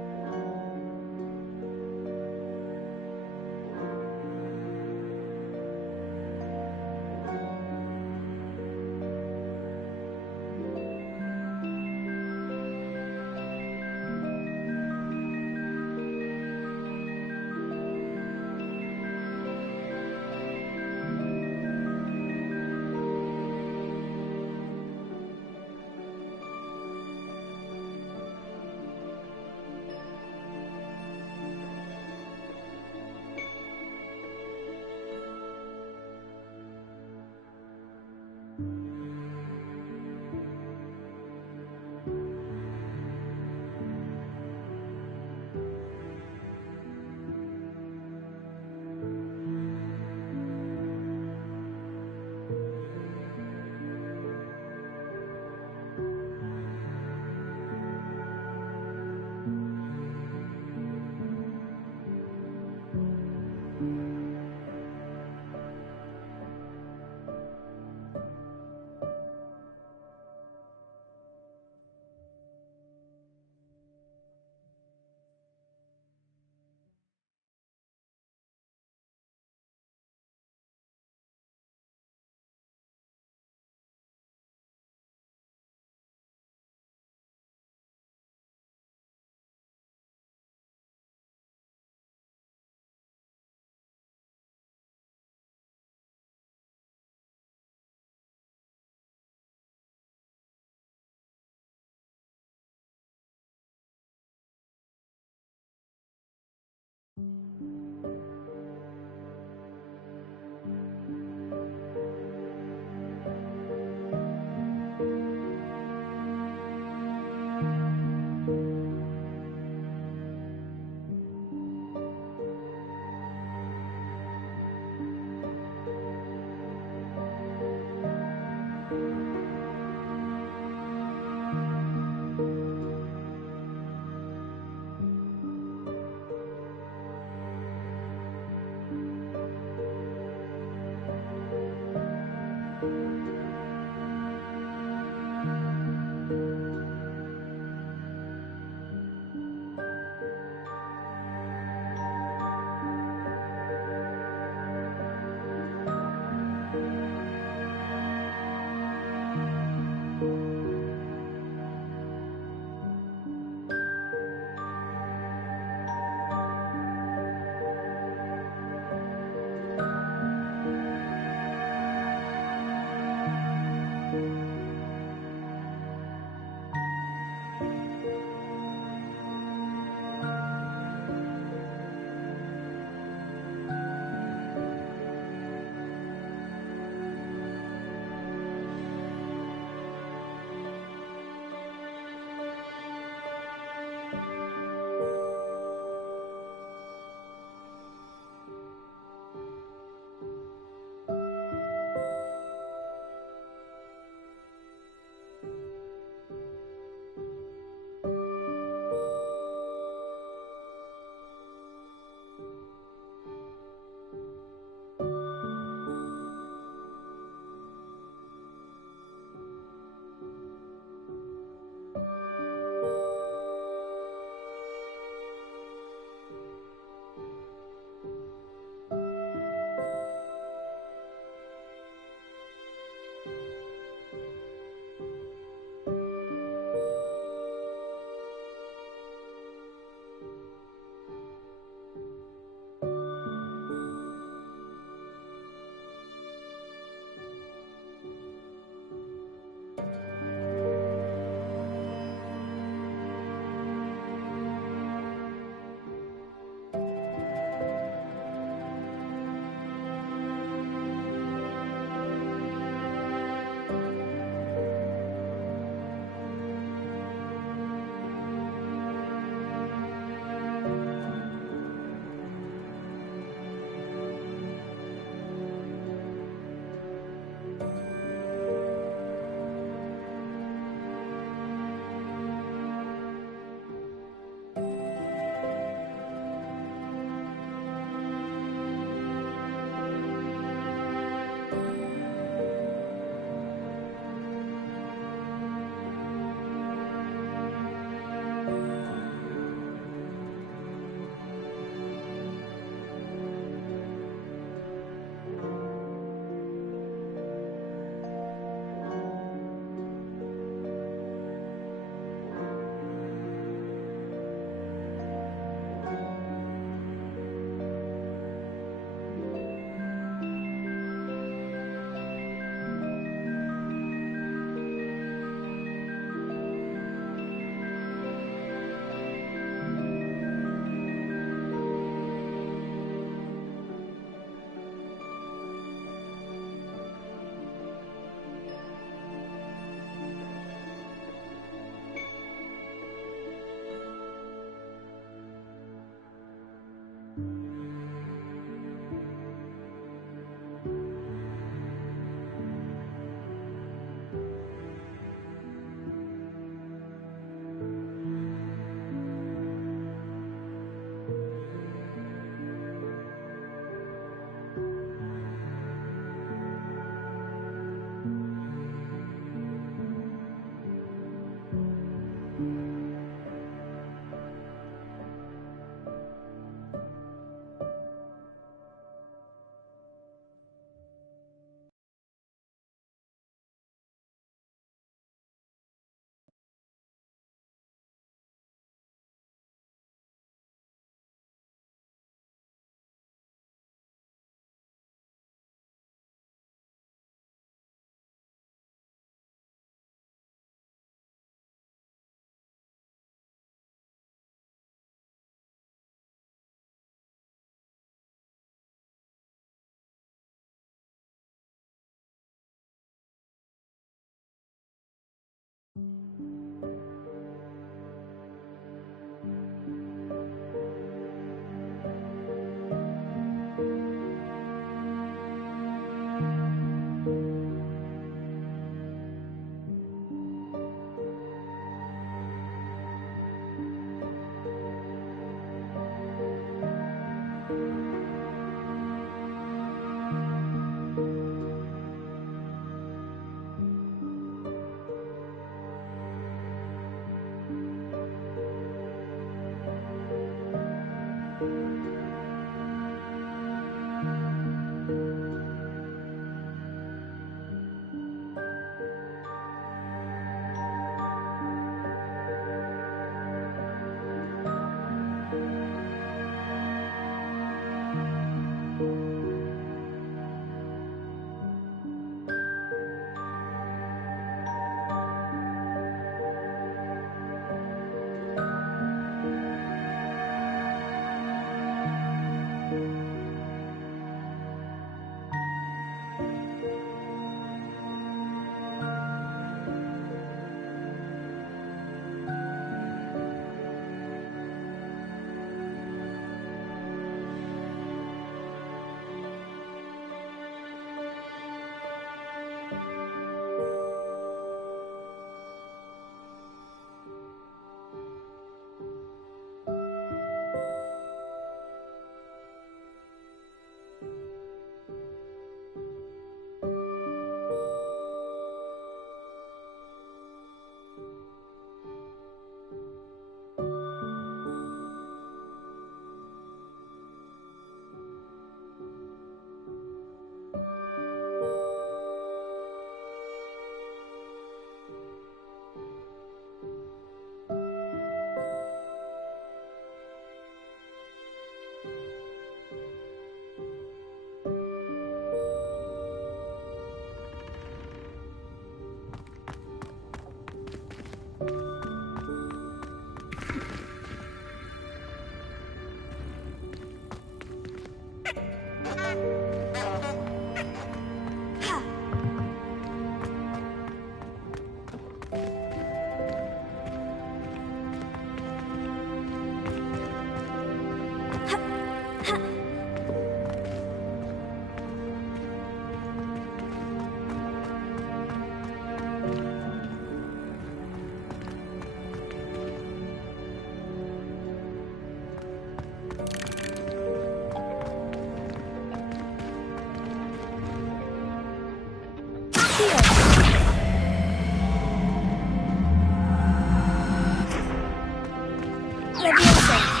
Leviosa.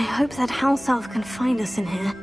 I hope that house elf can find us in here.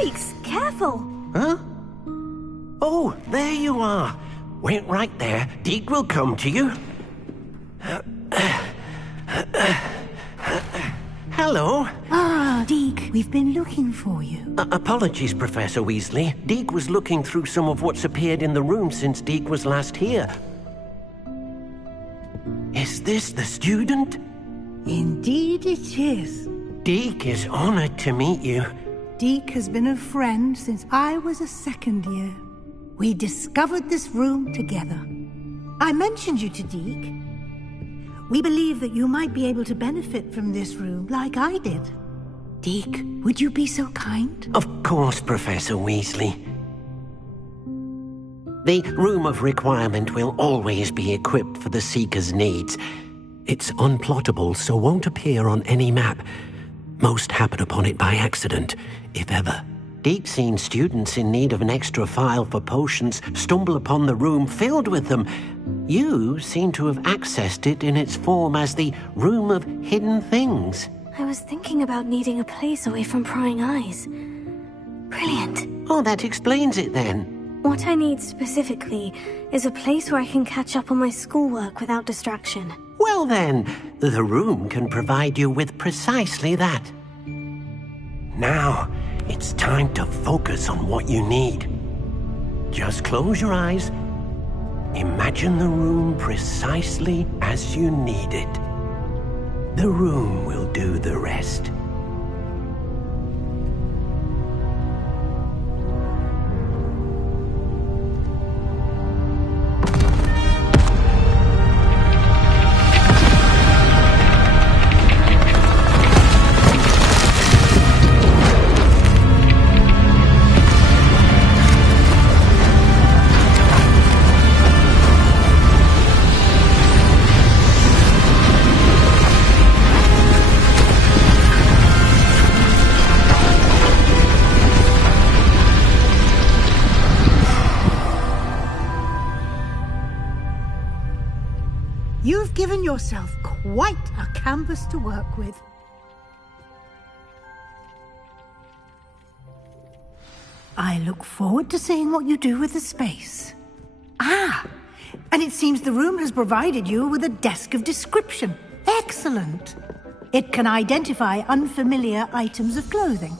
Yikes! Careful! Huh? Oh, there you are. Wait right there. Deke will come to you. Hello. Ah, Deke, we've been looking for you. Apologies, Professor Weasley. Deke was looking through some of what's appeared in the room since Deke was last here. Is this the student? Indeed it is. Deke is honored to meet you. Deke has been a friend since I was a second year. We discovered this room together. I mentioned you to Deke. We believe that you might be able to benefit from this room like I did. Deke, would you be so kind? Of course, Professor Weasley. The Room of Requirement will always be equipped for the Seeker's needs. It's unplottable, so won't appear on any map. Most happen upon it by accident, if ever. Deke's seen students in need of an extra file for potions stumble upon the room filled with them. You seem to have accessed it in its form as the Room of Hidden Things. I was thinking about needing a place away from prying eyes. Brilliant. Oh, that explains it then. What I need specifically is a place where I can catch up on my schoolwork without distraction. Well then, the room can provide you with precisely that. Now, it's time to focus on what you need. Just close your eyes. Imagine the room precisely as you need it. The room will do the rest. You've given yourself quite a canvas to work with. I look forward to seeing what you do with the space. Ah, and it seems the room has provided you with a desk of description. Excellent. It can identify unfamiliar items of clothing.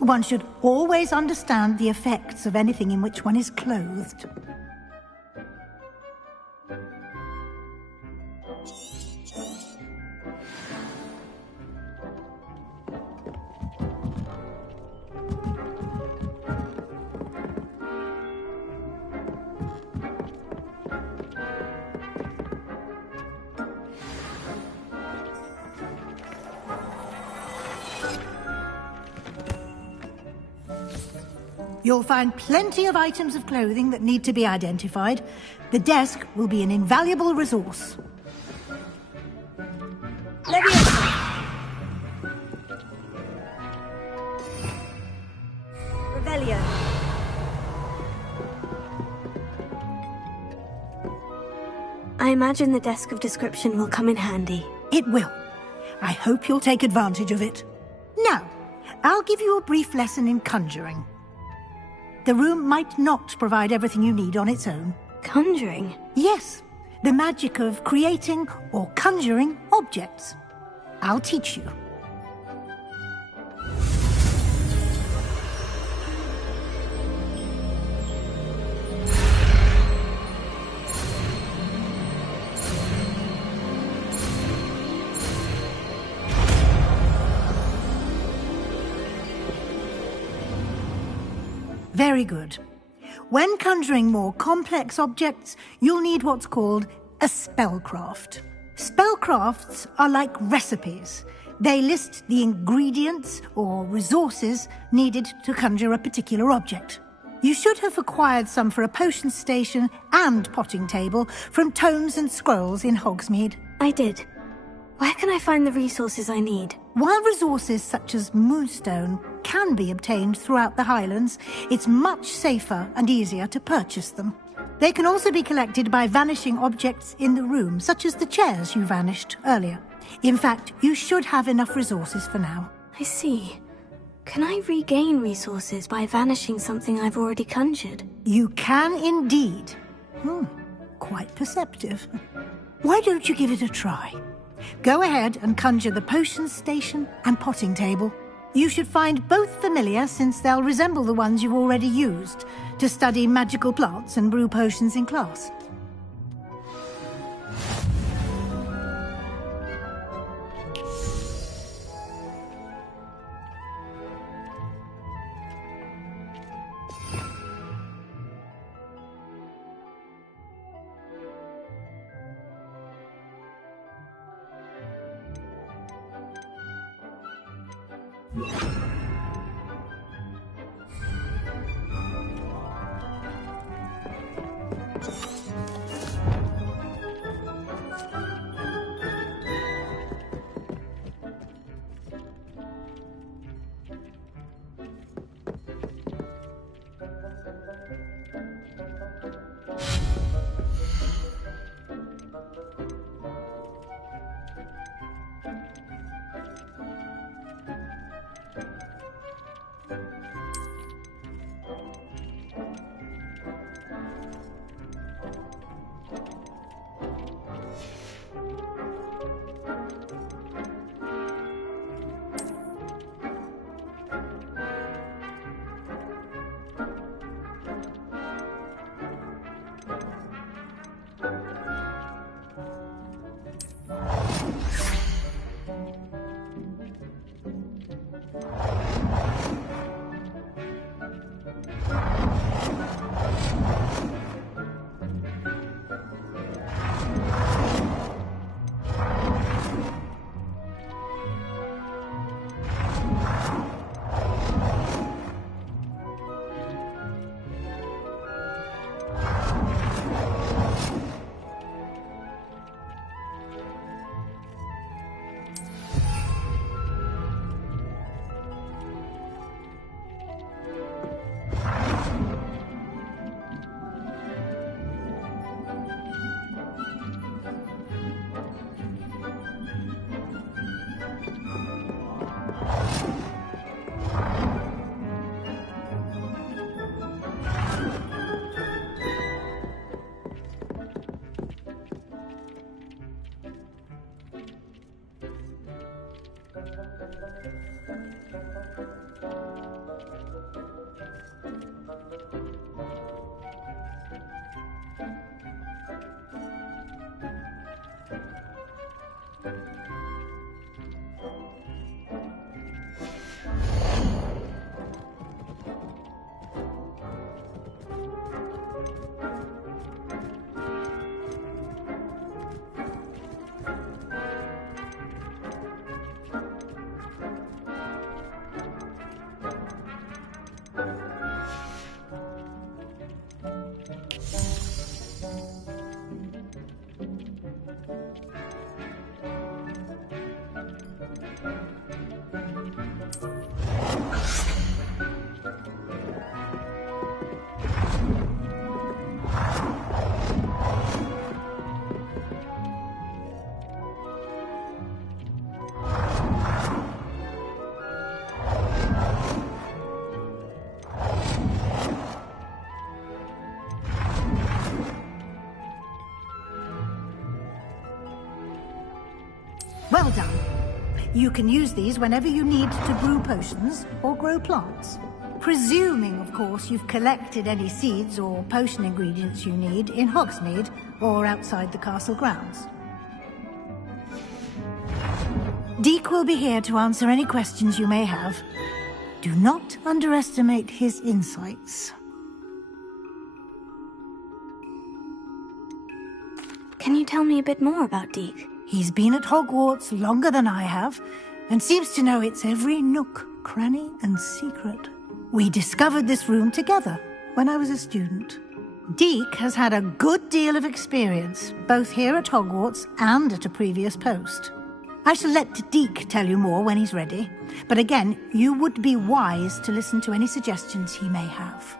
One should always understand the effects of anything in which one is clothed. You'll find plenty of items of clothing that need to be identified. The desk will be an invaluable resource. Revelio. I imagine the desk of description will come in handy. It will. I hope you'll take advantage of it. Now, I'll give you a brief lesson in conjuring. The room might not provide everything you need on its own. Conjuring? Yes, the magic of creating or conjuring objects. I'll teach you. Very good. When conjuring more complex objects, you'll need what's called a spellcraft. Spellcrafts are like recipes. They list the ingredients or resources needed to conjure a particular object. You should have acquired some for a potion station and potting table from tomes and scrolls in Hogsmeade. I did. Where can I find the resources I need? While resources such as moonstone can be obtained throughout the Highlands, it's much safer and easier to purchase them. They can also be collected by vanishing objects in the room, such as the chairs you vanished earlier. In fact, you should have enough resources for now. I see. Can I regain resources by vanishing something I've already conjured? You can indeed. Quite perceptive. Why don't you give it a try? Go ahead and conjure the potions station and potting table. You should find both familiar, since they'll resemble the ones you've already used to study magical plants and brew potions in class. Well done. You can use these whenever you need to brew potions or grow plants. Presuming, of course, you've collected any seeds or potion ingredients you need in Hogsmeade or outside the castle grounds. Deek will be here to answer any questions you may have. Do not underestimate his insights. Can you tell me a bit more about Deek? He's been at Hogwarts longer than I have, and seems to know its every nook, cranny, and secret. We discovered this room together when I was a student. Deek has had a good deal of experience, both here at Hogwarts and at a previous post. I shall let Deek tell you more when he's ready, but again, you would be wise to listen to any suggestions he may have.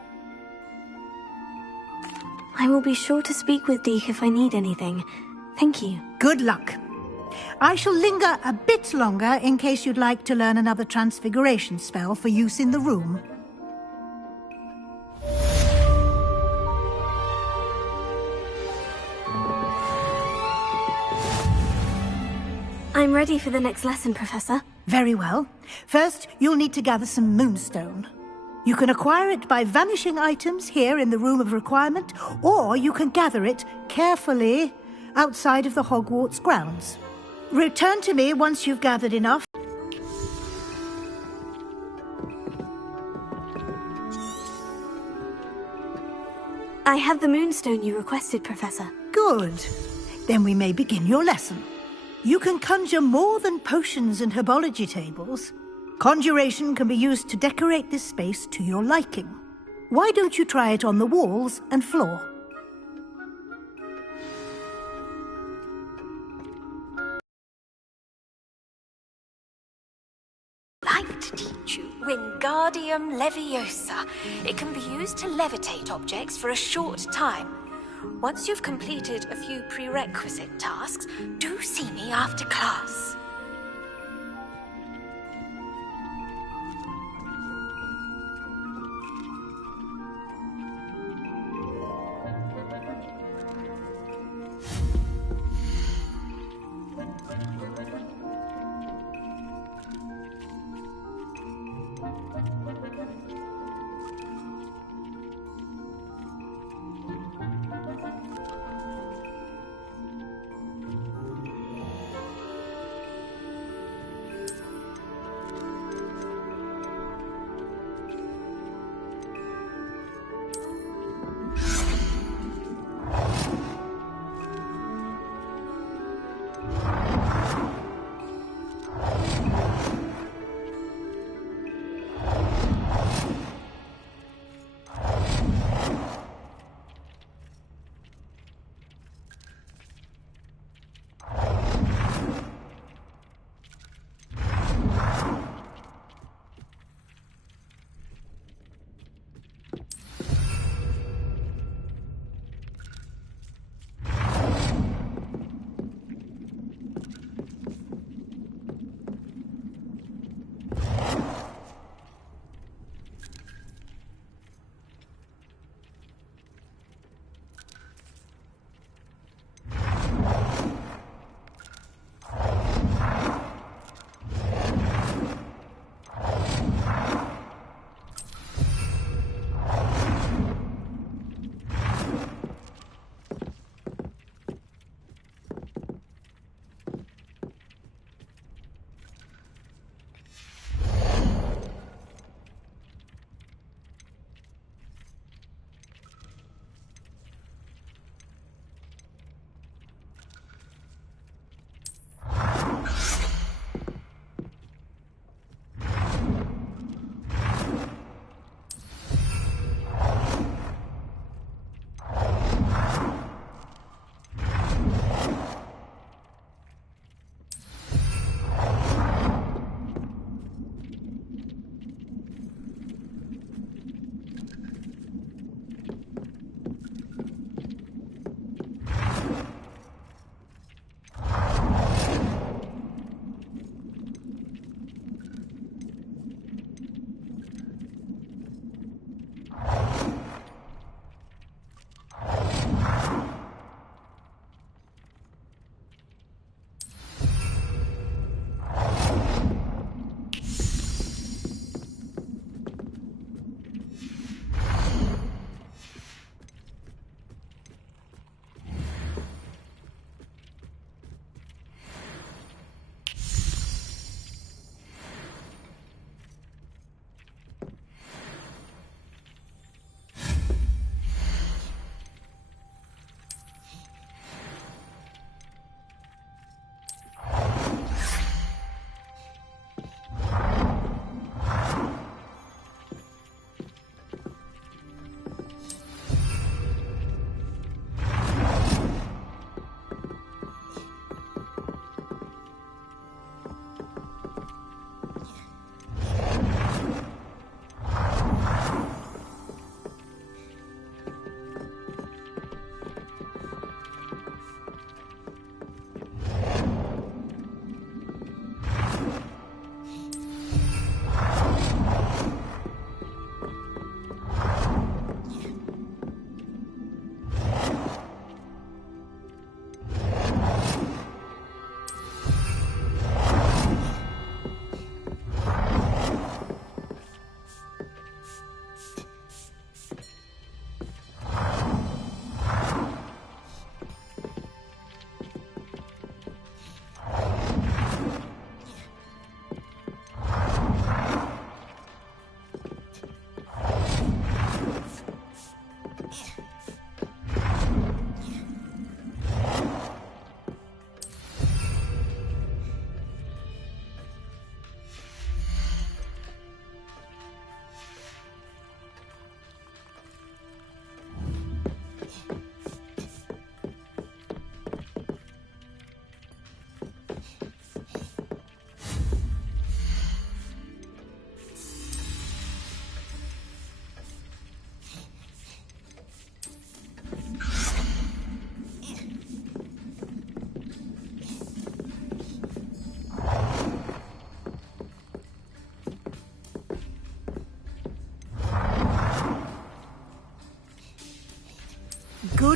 I will be sure to speak with Deek if I need anything. Thank you. Good luck. I shall linger a bit longer in case you'd like to learn another transfiguration spell for use in the room. I'm ready for the next lesson, Professor. Very well. First, you'll need to gather some moonstone. You can acquire it by vanishing items here in the Room of Requirement, or you can gather it carefully outside of the Hogwarts grounds. Return to me once you've gathered enough. I have the moonstone you requested, Professor. Good. Then we may begin your lesson. You can conjure more than potions and herbology tables. Conjuration can be used to decorate this space to your liking. Why don't you try it on the walls and floor? Like to teach you Wingardium Leviosa. It can be used to levitate objects for a short time. Once you've completed a few prerequisite tasks, do see me after class.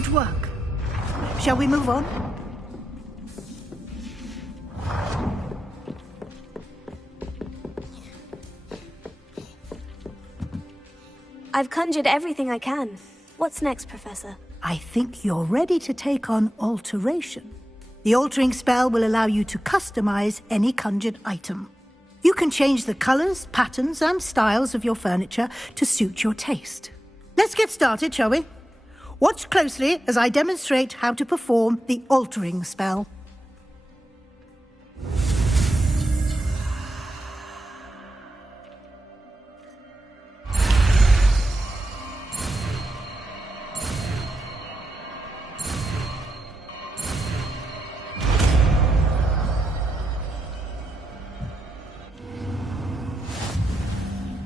Good work. Shall we move on? I've conjured everything I can. What's next, Professor? I think you're ready to take on alteration. The altering spell will allow you to customize any conjured item. You can change the colors, patterns, and styles of your furniture to suit your taste. Let's get started, shall we? Watch closely as I demonstrate how to perform the altering spell.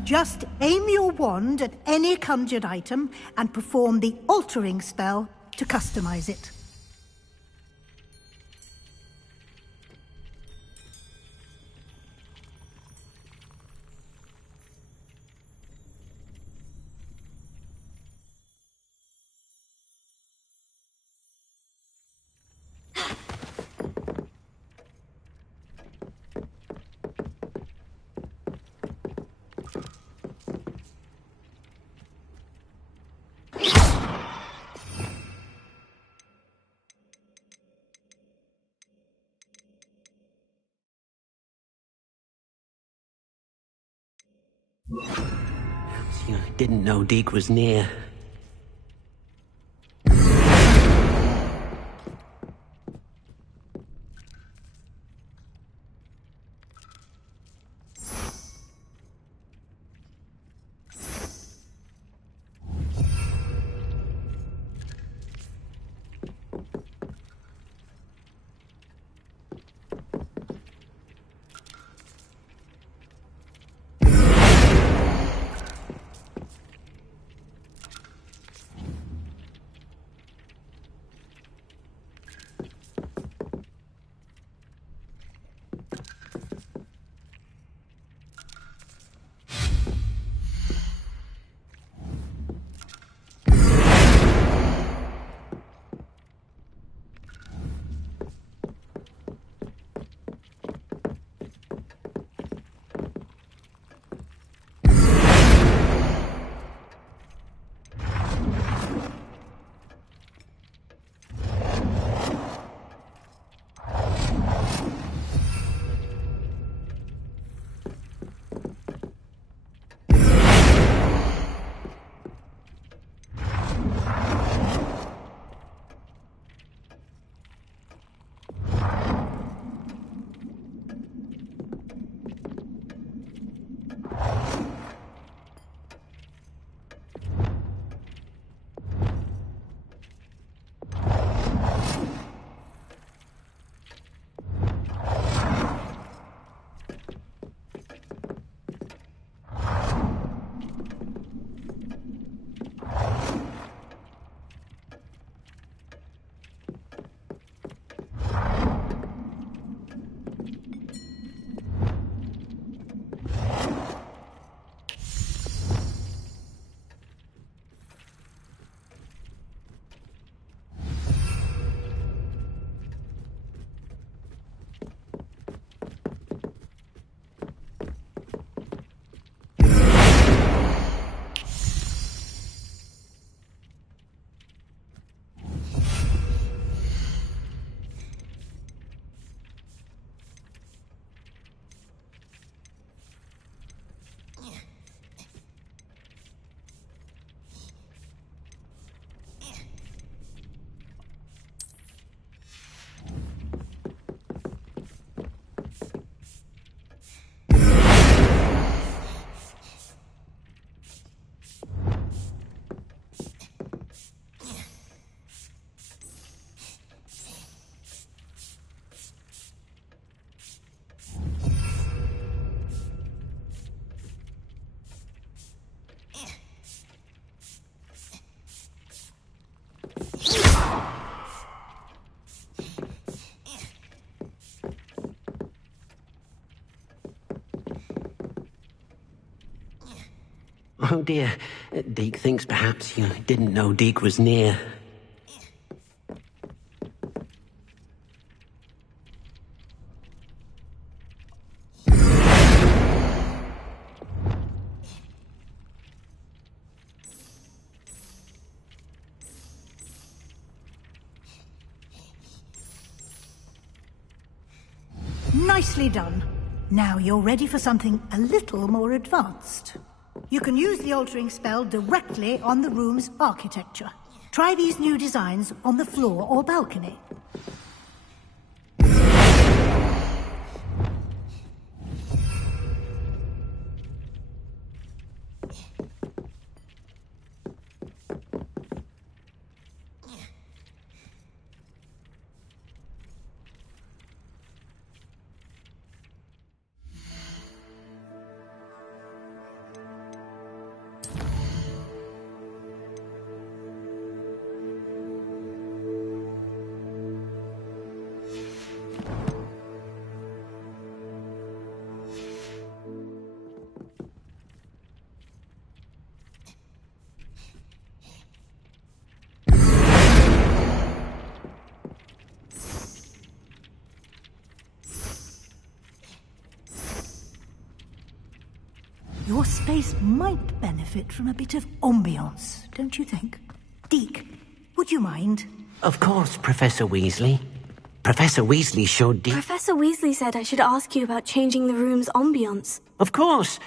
Just aim your wand at any conjured item and perform the altering spell to customize it. Perhaps you didn't know Deke was near. Oh dear, Deke thinks perhaps you didn't know Deke was near. Nicely done. Now you're ready for something a little more advanced. You can use the altering spell directly on the room's architecture. Try these new designs on the floor or balcony. Your space might benefit from a bit of ambiance, don't you think? Deke, would you mind? Of course, Professor Weasley. Professor Weasley showed Deke... Professor Weasley said I should ask you about changing the room's ambiance. Of course.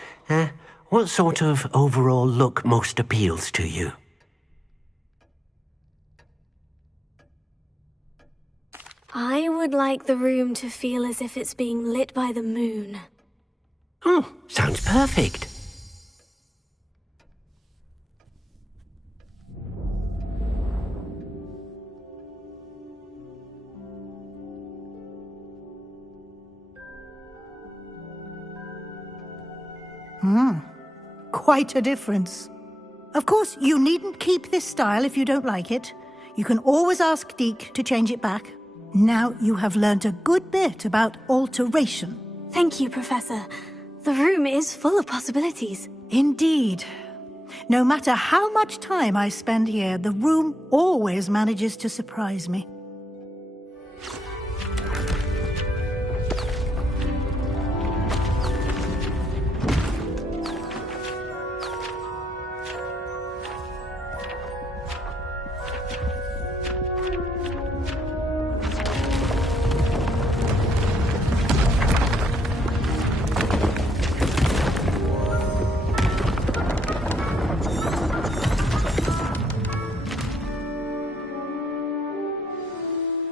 What sort of overall look most appeals to you? I would like the room to feel as if it's being lit by the moon. Oh, sounds perfect. Quite a difference. Of course, you needn't keep this style if you don't like it. You can always ask Deke to change it back. Now you have learnt a good bit about alteration. Thank you, Professor. The room is full of possibilities. Indeed. No matter how much time I spend here, the room always manages to surprise me.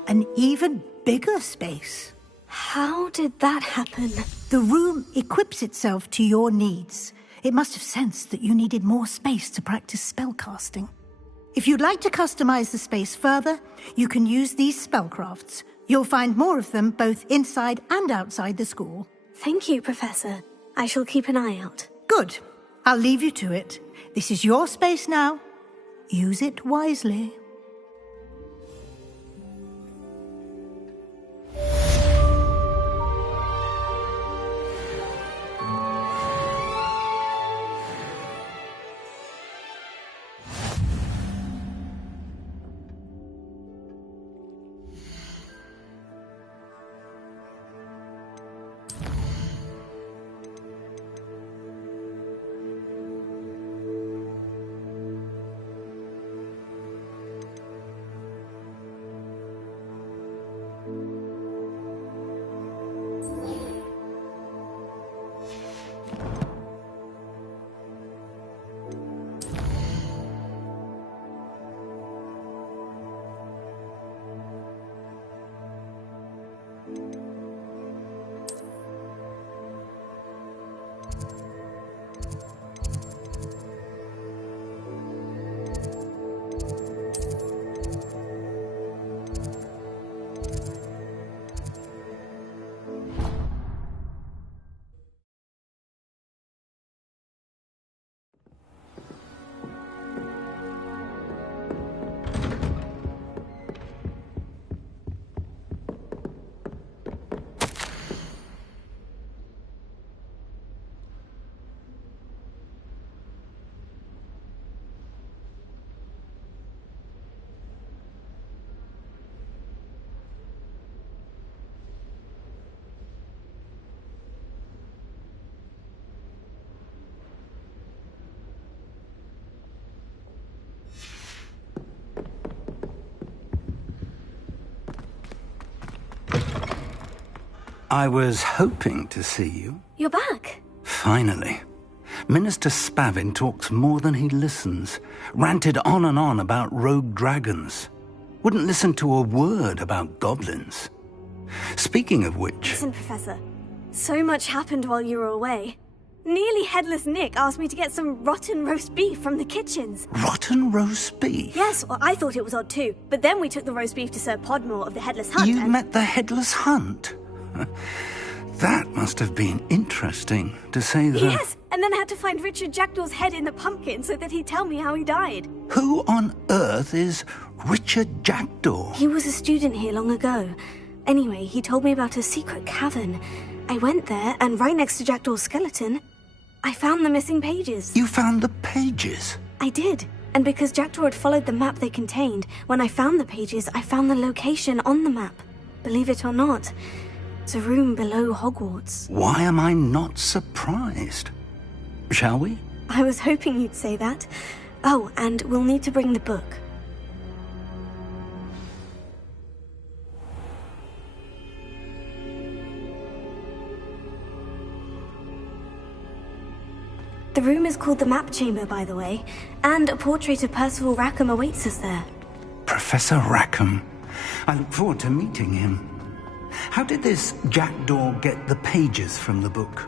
An even bigger space. How did that happen? The room equips itself to your needs. It must have sensed that you needed more space to practice spellcasting. If you'd like to customize the space further, you can use these spellcrafts. You'll find more of them both inside and outside the school. Thank you, Professor. I shall keep an eye out. Good. I'll leave you to it. This is your space now. Use it wisely. I was hoping to see you. You're back. Finally. Minister Spavin talks more than he listens. Ranted on and on about rogue dragons. Wouldn't listen to a word about goblins. Speaking of which... Listen, Professor. So much happened while you were away. Nearly Headless Nick asked me to get some rotten roast beef from the kitchens. Rotten roast beef? Yes, well, I thought it was odd too. But then we took the roast beef to Sir Podmore of the Headless Hunt. You met the Headless Hunt? That must have been interesting, to say the... Yes, and then I had to find Richard Jackdaw's head in the pumpkin so that he'd tell me how he died. Who on earth is Richard Jackdaw? He was a student here long ago. Anyway, he told me about a secret cavern. I went there, and right next to Jackdaw's skeleton, I found the missing pages. You found the pages? I did. And because Jackdaw had followed the map they contained, when I found the pages, I found the location on the map. Believe it or not, it's a room below Hogwarts. Why am I not surprised? Shall we? I was hoping you'd say that. Oh, and we'll need to bring the book. The room is called the Map Chamber, by the way, and a portrait of Percival Rackham awaits us there. Professor Rackham. I look forward to meeting him. How did this Jackdaw get the pages from the book?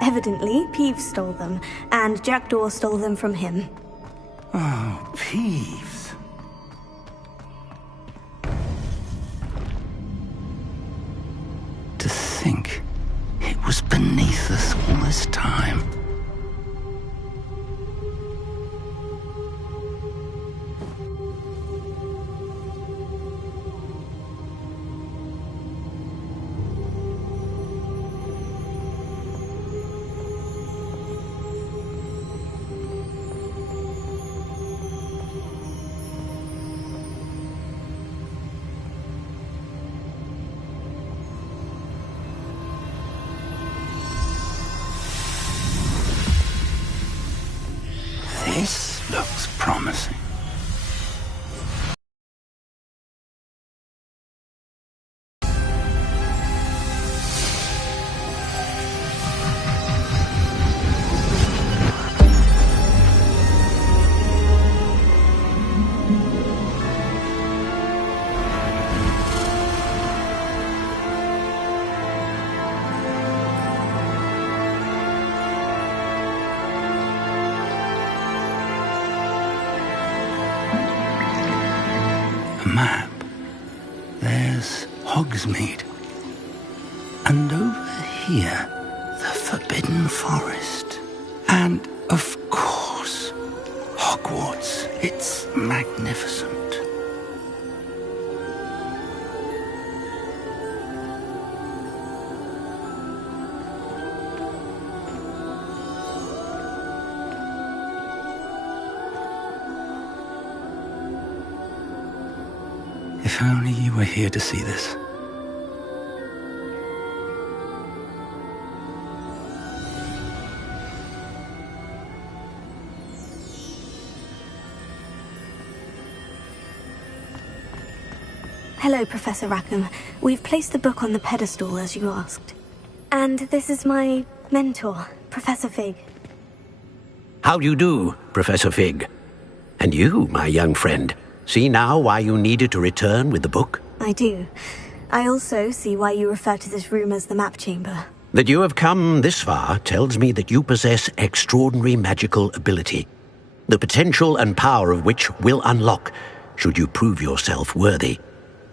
Evidently, Peeves stole them, and Jackdaw stole them from him. Oh, Peeves. To think it was beneath us all this time. This looks promising. Map. There's Hogsmeade. And over here, the Forbidden Forest. And, of course, Hogwarts. It's magnificent. If only you were here to see this. Hello, Professor Rackham. We've placed the book on the pedestal, as you asked. And this is my mentor, Professor Fig. How do you do, Professor Fig? And you, my young friend, see now why you needed to return with the book? I do. I also see why you refer to this room as the Map Chamber. That you have come this far tells me that you possess extraordinary magical ability, the potential and power of which will unlock should you prove yourself worthy.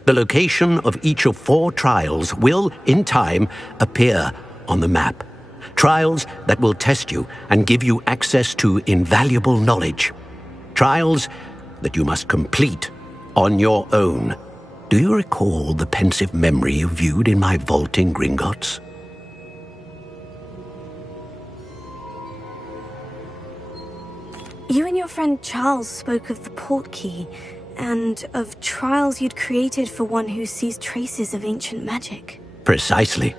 The location of each of 4 trials will, in time, appear on the map. Trials that will test you and give you access to invaluable knowledge. Trials that you must complete on your own. Do you recall the pensive memory you viewed in my vault in Gringotts? You and your friend Charles spoke of the portkey, and of trials you'd created for one who sees traces of ancient magic. Precisely.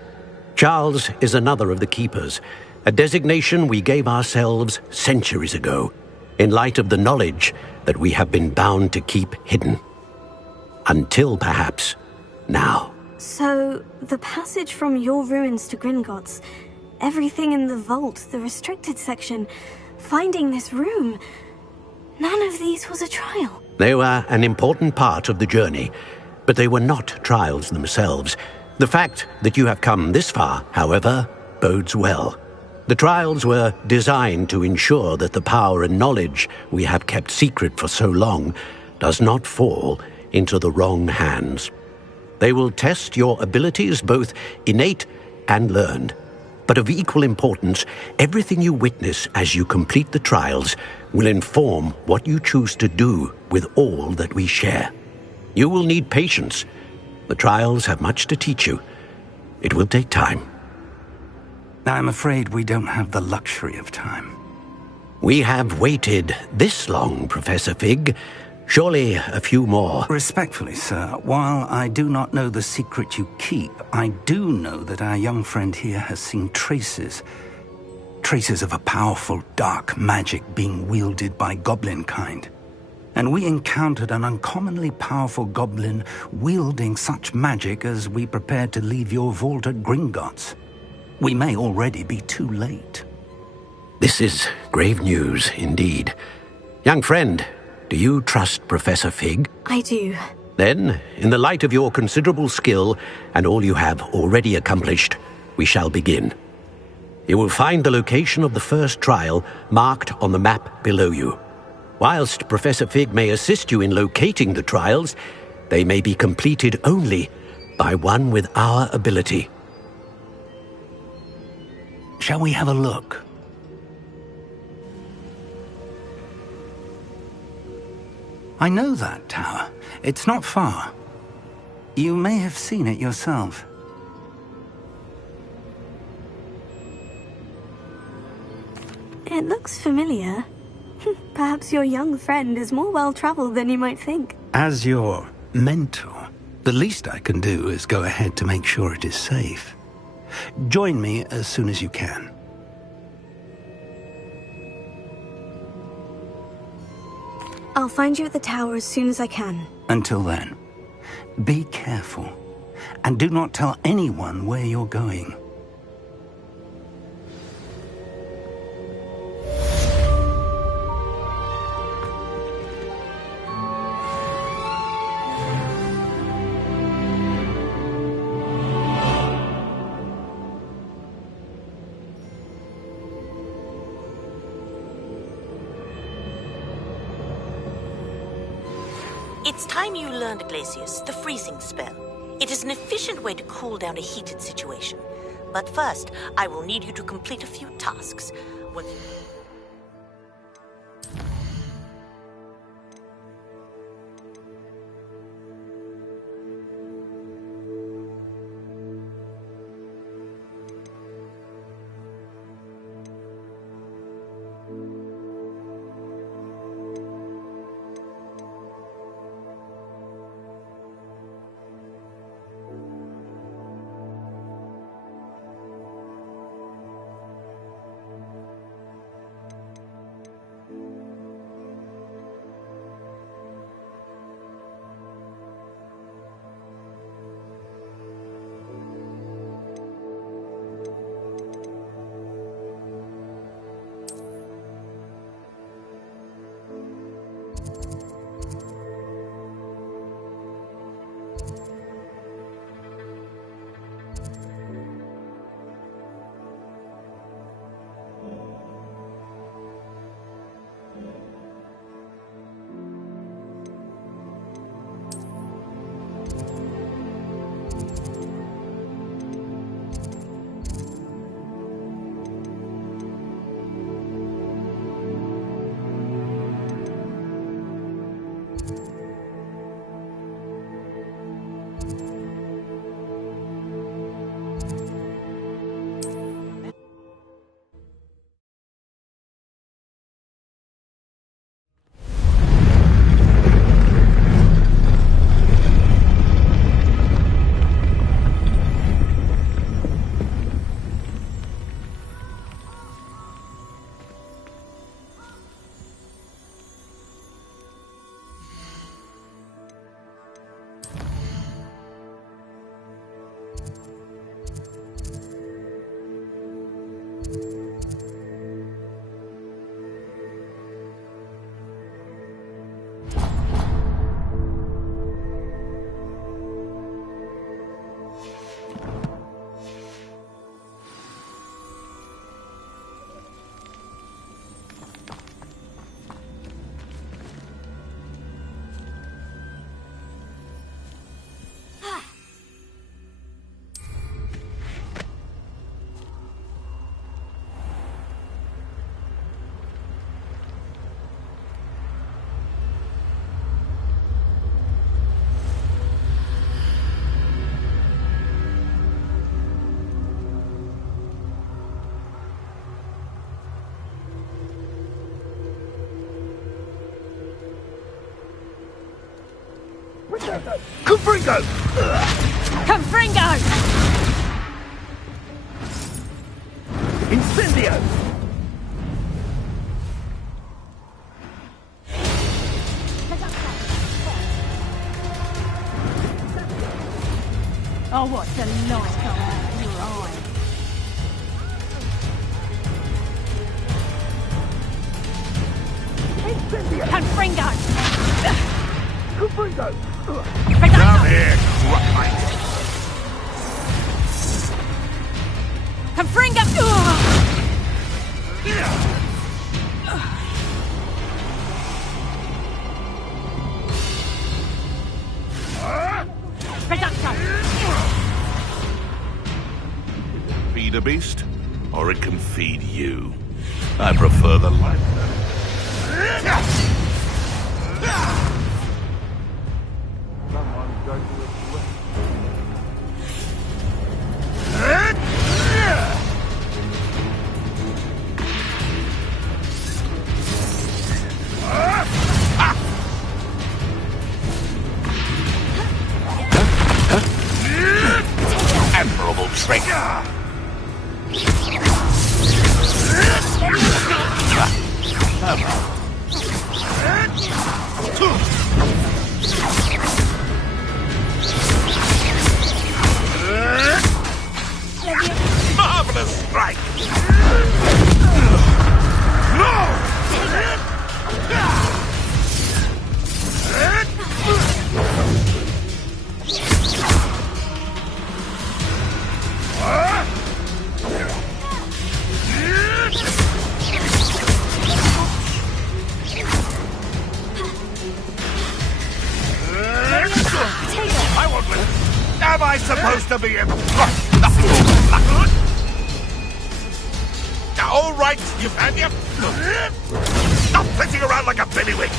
Charles is another of the Keepers, a designation we gave ourselves centuries ago, in light of the knowledge that we have been bound to keep hidden. Until, perhaps, now. So, the passage from your ruins to Gringotts, everything in the vault, the restricted section, finding this room, none of these was a trial. They were an important part of the journey, but they were not trials themselves. The fact that you have come this far, however, bodes well. The trials were designed to ensure that the power and knowledge we have kept secret for so long does not fall into the wrong hands. They will test your abilities, both innate and learned. But of equal importance, everything you witness as you complete the trials will inform what you choose to do with all that we share. You will need patience. The trials have much to teach you. It will take time. I'm afraid we don't have the luxury of time. We have waited this long, Professor Fig. Surely a few more. Respectfully, sir, while I do not know the secret you keep, I do know that our young friend here has seen traces of a powerful dark magic being wielded by goblin kind. And we encountered an uncommonly powerful goblin wielding such magic as we prepared to leave your vault at Gringotts. We may already be too late. This is grave news indeed. Young friend, do you trust Professor Fig? I do. Then, in the light of your considerable skill and all you have already accomplished, we shall begin. You will find the location of the first trial marked on the map below you. Whilst Professor Fig may assist you in locating the trials, they may be completed only by one with our ability. Shall we have a look? I know that tower. It's not far. You may have seen it yourself. It looks familiar. Perhaps your young friend is more well-traveled than you might think. As your mentor, the least I can do is go ahead to make sure it is safe. Join me as soon as you can. I'll find you at the tower as soon as I can. Until then, be careful, and do not tell anyone where you're going. It's time you learned, Glacius, the freezing spell. It is an efficient way to cool down a heated situation. But first, I will need you to complete a few tasks. Confringo! Confringo! Incendio! Oh, what the light come out of your eye. Confringo! Confringo! Come here, Cruckmate! Confringo! Feed a beast, or it can feed you. I prefer the latter. Admirable trick. Marvelous strike! I won't listen. Am I supposed to be in? All right, you've had your... Stop flitting around like a billywig!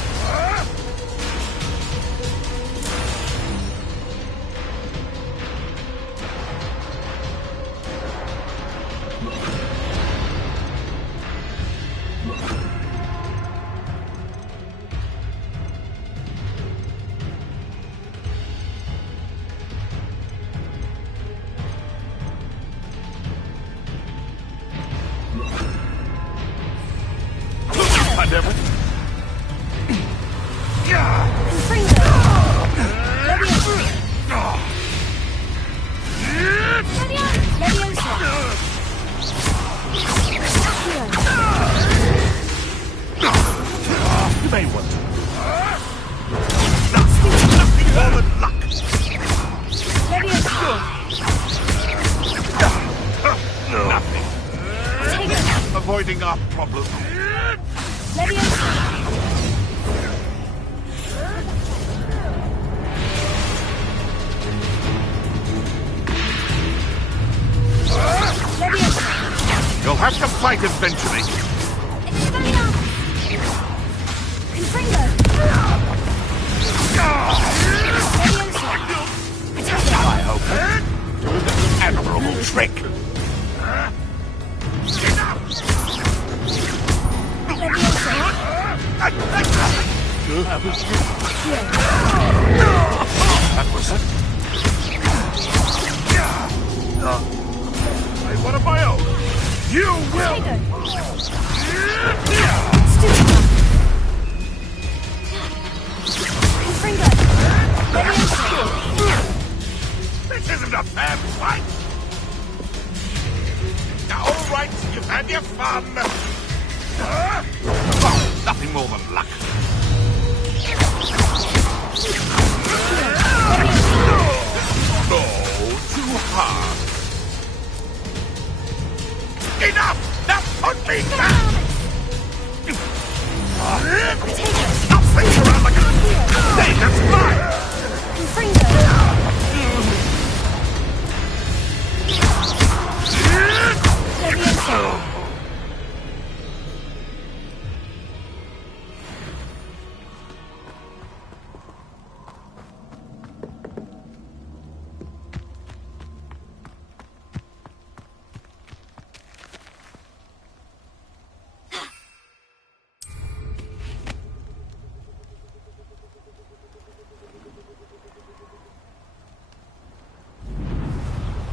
You may want to. Nothing more than luck. Nothing. Avoiding our problem. You'll have to fight eventually. I hope. Do an admirable trick. That was it. What of my own? You will! This isn't a What? All right, you've had your fun. Oh, nothing more than luck. No, too hard. Enough! Now put me down! Stop swinging around like a... Hey, that's mine!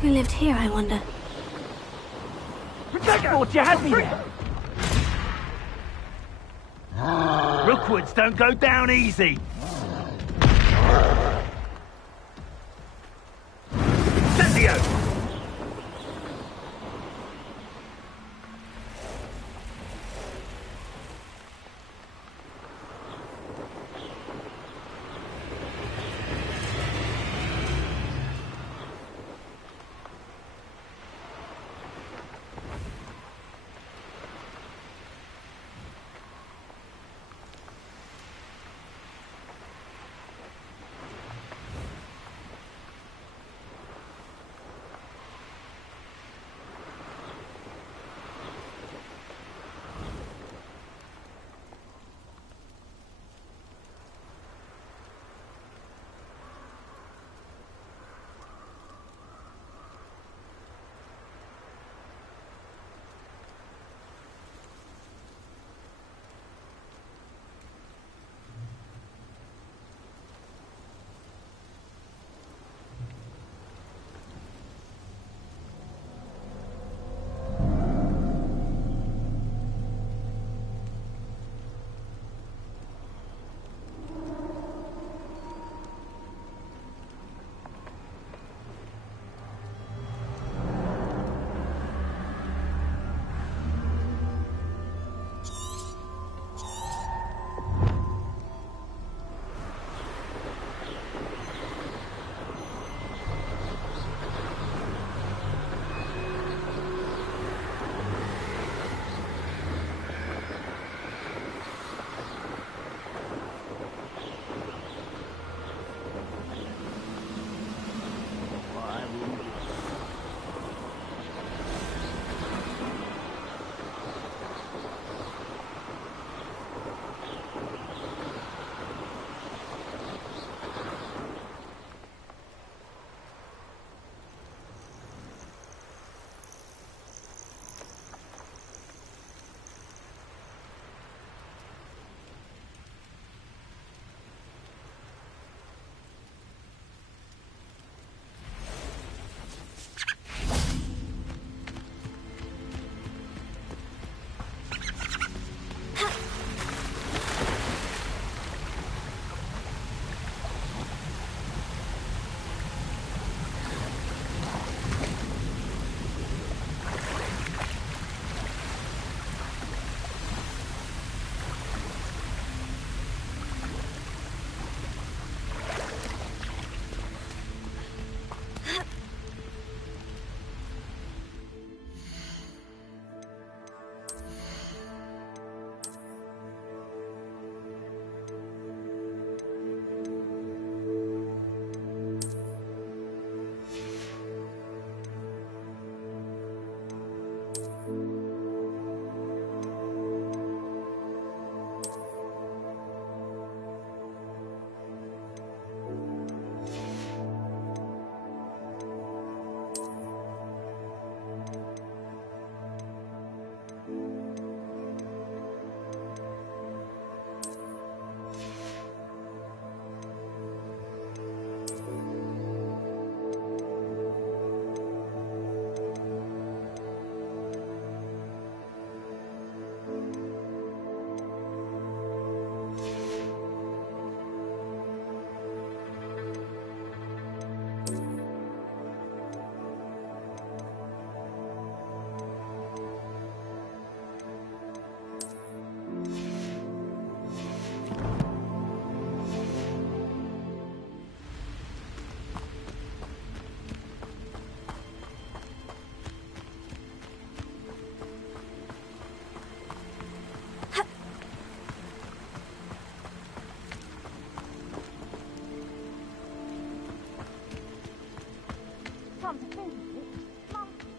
Who lived here, I wonder? Thought you had me there. Rookwoods don't go down easy. Incendio!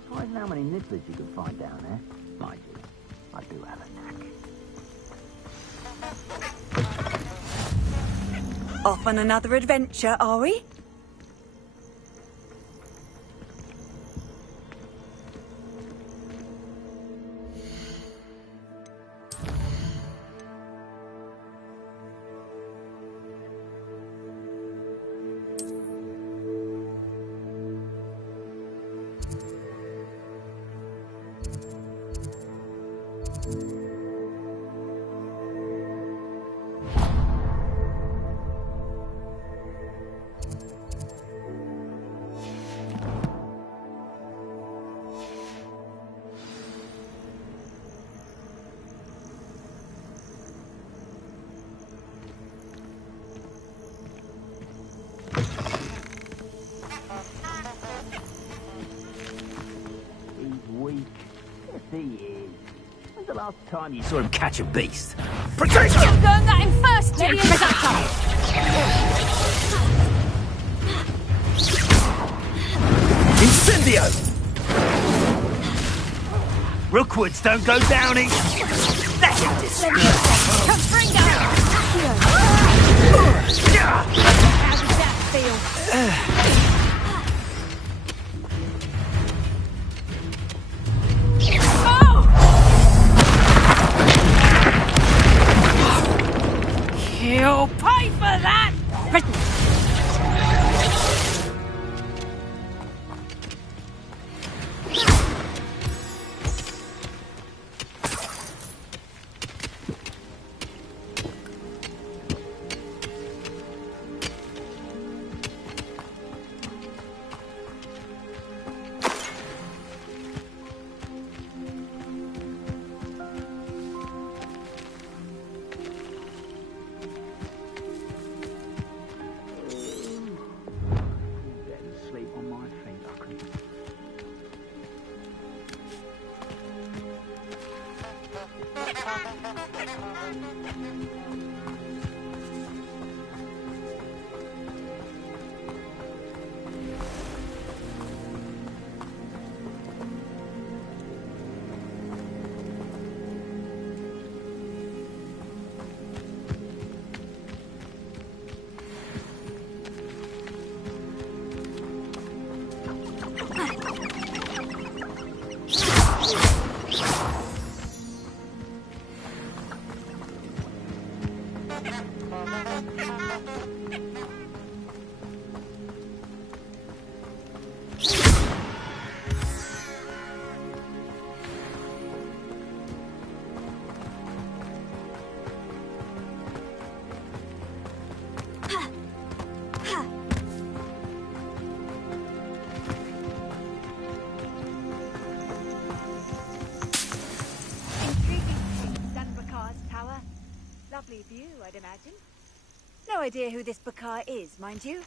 Surprised how many nibblers you can find down there. Mind you, I do have a knack. Off on another adventure, are we? When's the last time you saw him catch a beast? Protect him! Going at him first, Jim! Incendio! Rookwoods don't go down easy. That's a disgrace. Confringo! How does that feel? You'll pay for that! Lovely view, I'd imagine. No idea who this Bakar is, mind you.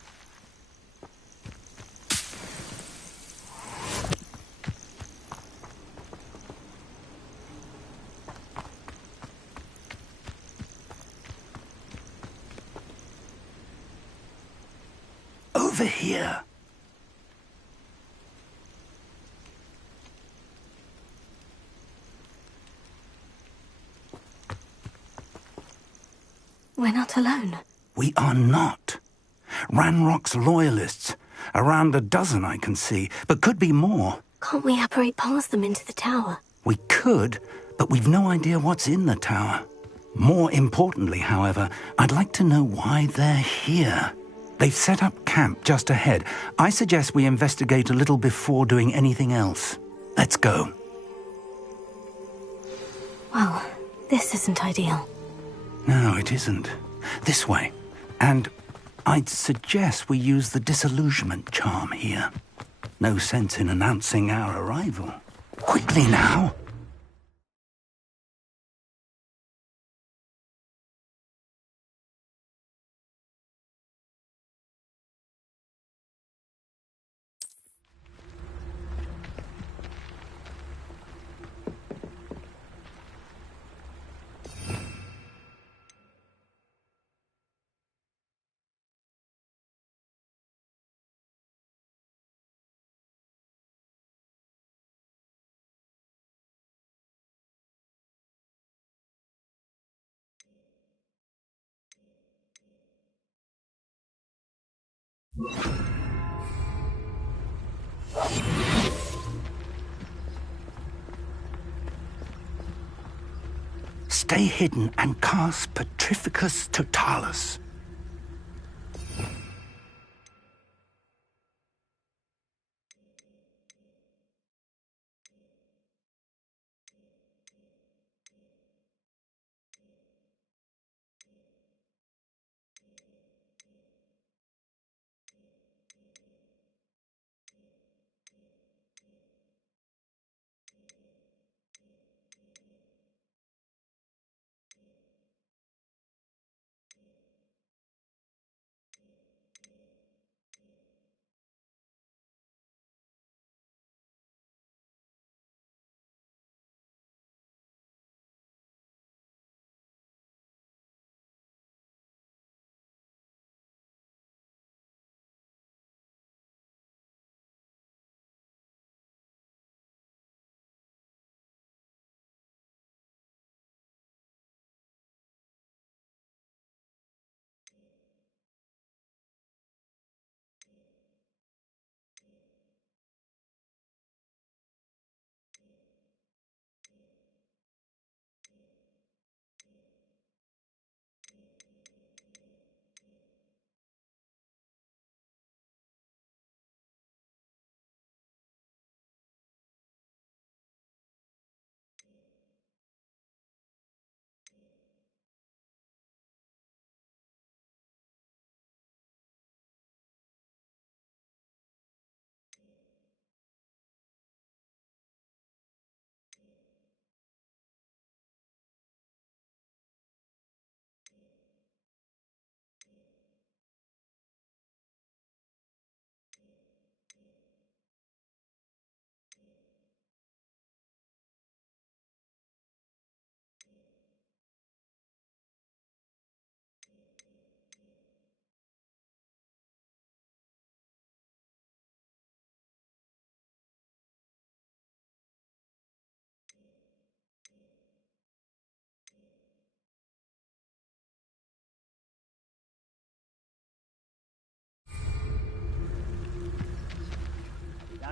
Over here. We're not alone. We are not. Ranrock's loyalists. Around a dozen I can see, but could be more. Can't we apparate past them into the tower? We could, but we've no idea what's in the tower. More importantly, however, I'd like to know why they're here. They've set up camp just ahead. I suggest we investigate a little before doing anything else. Let's go. Well, this isn't ideal. No, it isn't. This way. And I'd suggest we use the disillusionment charm here. No sense in announcing our arrival. Quickly now! Stay hidden and cast Petrificus Totalis.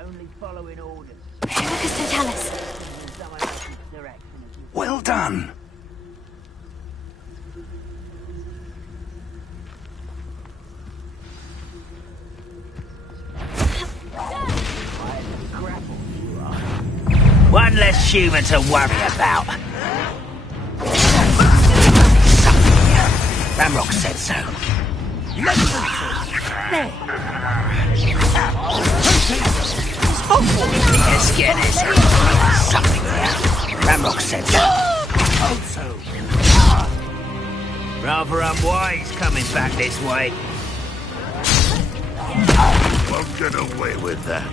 Only following orders. Petrificus Totalis. Well done. One less human to worry about. Ramrock said so. Let's get this. Something there. Ramrock said so. Also. Rather unwise coming back this way. Won't get away with that.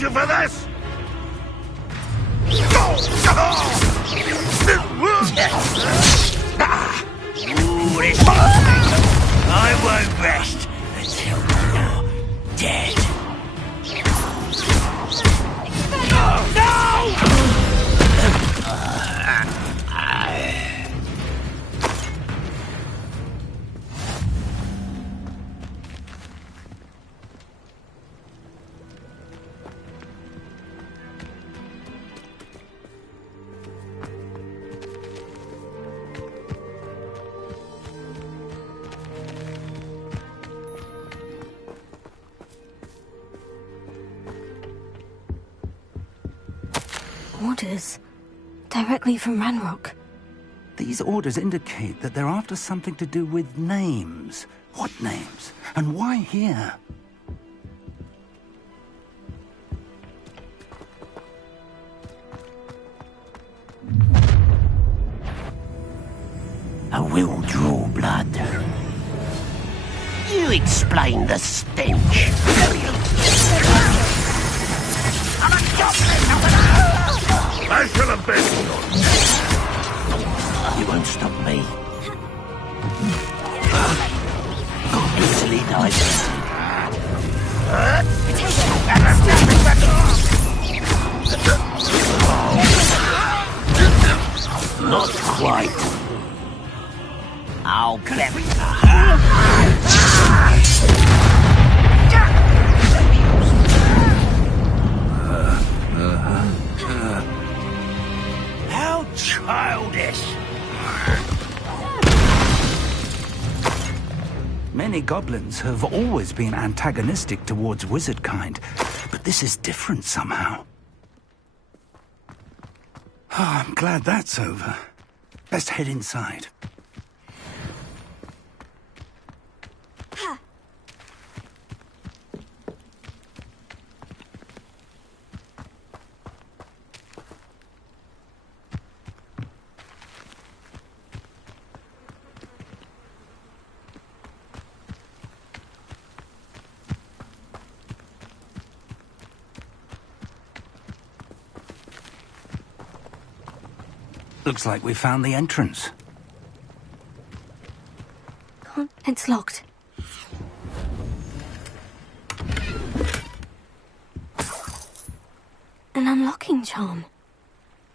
You for this? Ooh, this I won't rest until you're dead. Oh, no! Orders. Directly from Ranrock. These orders indicate that they're after something to do with names. What names? And why here? I will draw blood. You explain the stench. I shall abandon you. Won't stop me. Easily digested. Not quite. I'll bury How childish! Many goblins have always been antagonistic towards wizard kind, but this is different somehow. Oh, I'm glad that's over. Best head inside. Looks like we found the entrance. It's locked. An unlocking charm.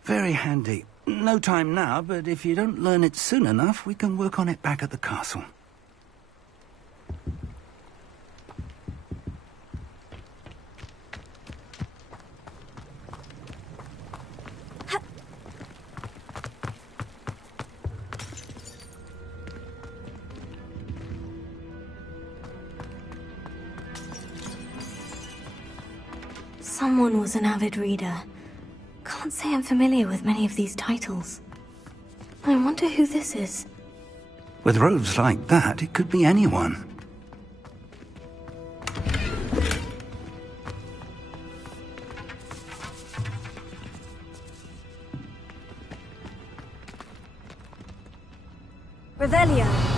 Very handy. No time now, but if you don't learn it soon enough, we can work on it back at the castle. Someone was an avid reader. Can't say I'm familiar with many of these titles. I wonder who this is. With robes like that, it could be anyone. Revelio.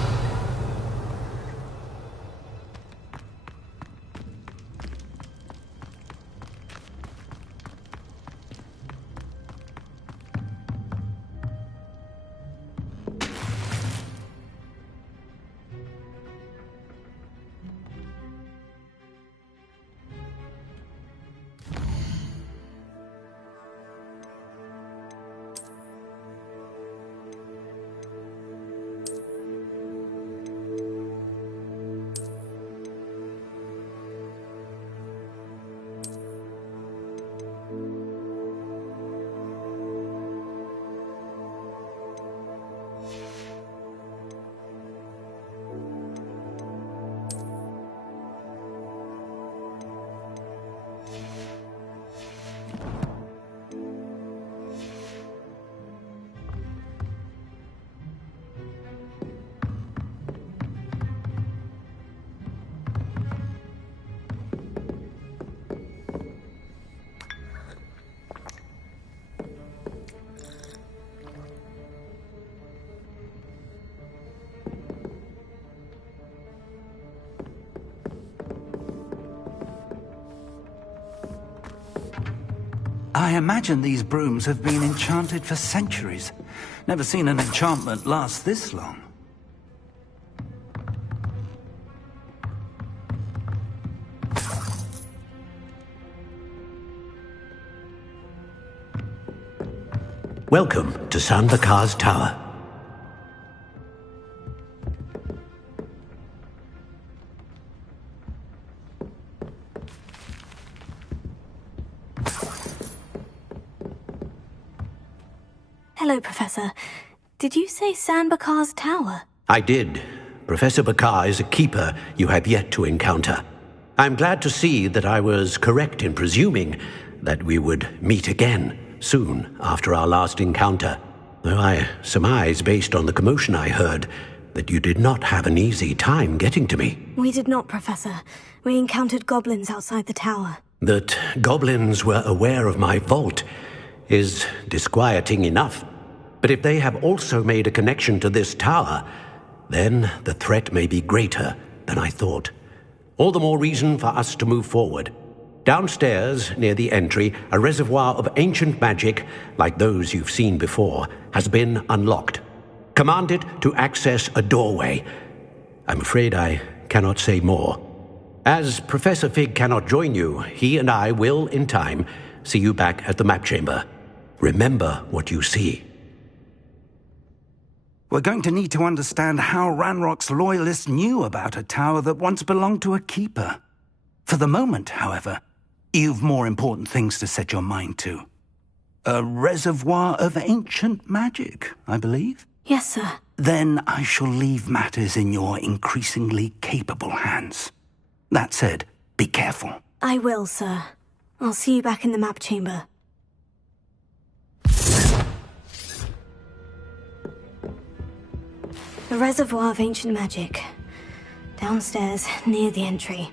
I imagine these brooms have been enchanted for centuries. Never seen an enchantment last this long. Welcome to Sanbakar's Tower. Hello, Professor. Did you say Sanbakar's Tower? I did. Professor Bakar is a keeper you have yet to encounter. I'm glad to see that I was correct in presuming that we would meet again soon after our last encounter. though I surmise, based on the commotion I heard, that you did not have an easy time getting to me. We did not, Professor. We encountered goblins outside the tower. That goblins were aware of my vault is disquieting enough. But if they have also made a connection to this tower, then the threat may be greater than I thought. All the more reason for us to move forward. Downstairs, near the entry, a reservoir of ancient magic, like those you've seen before, has been unlocked. Command it to access a doorway. I'm afraid I cannot say more. As Professor Fig cannot join you, he and I will, in time, see you back at the map chamber. Remember what you see. We're going to need to understand how Ranrock's loyalists knew about a tower that once belonged to a keeper. For the moment, however, you've more important things to set your mind to. A reservoir of ancient magic, I believe? Yes, sir. Then I shall leave matters in your increasingly capable hands. That said, be careful. I will, sir. I'll see you back in the map chamber. The reservoir of ancient magic. Downstairs, near the entry.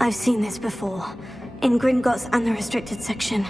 I've seen this before, in Gringotts and the restricted section.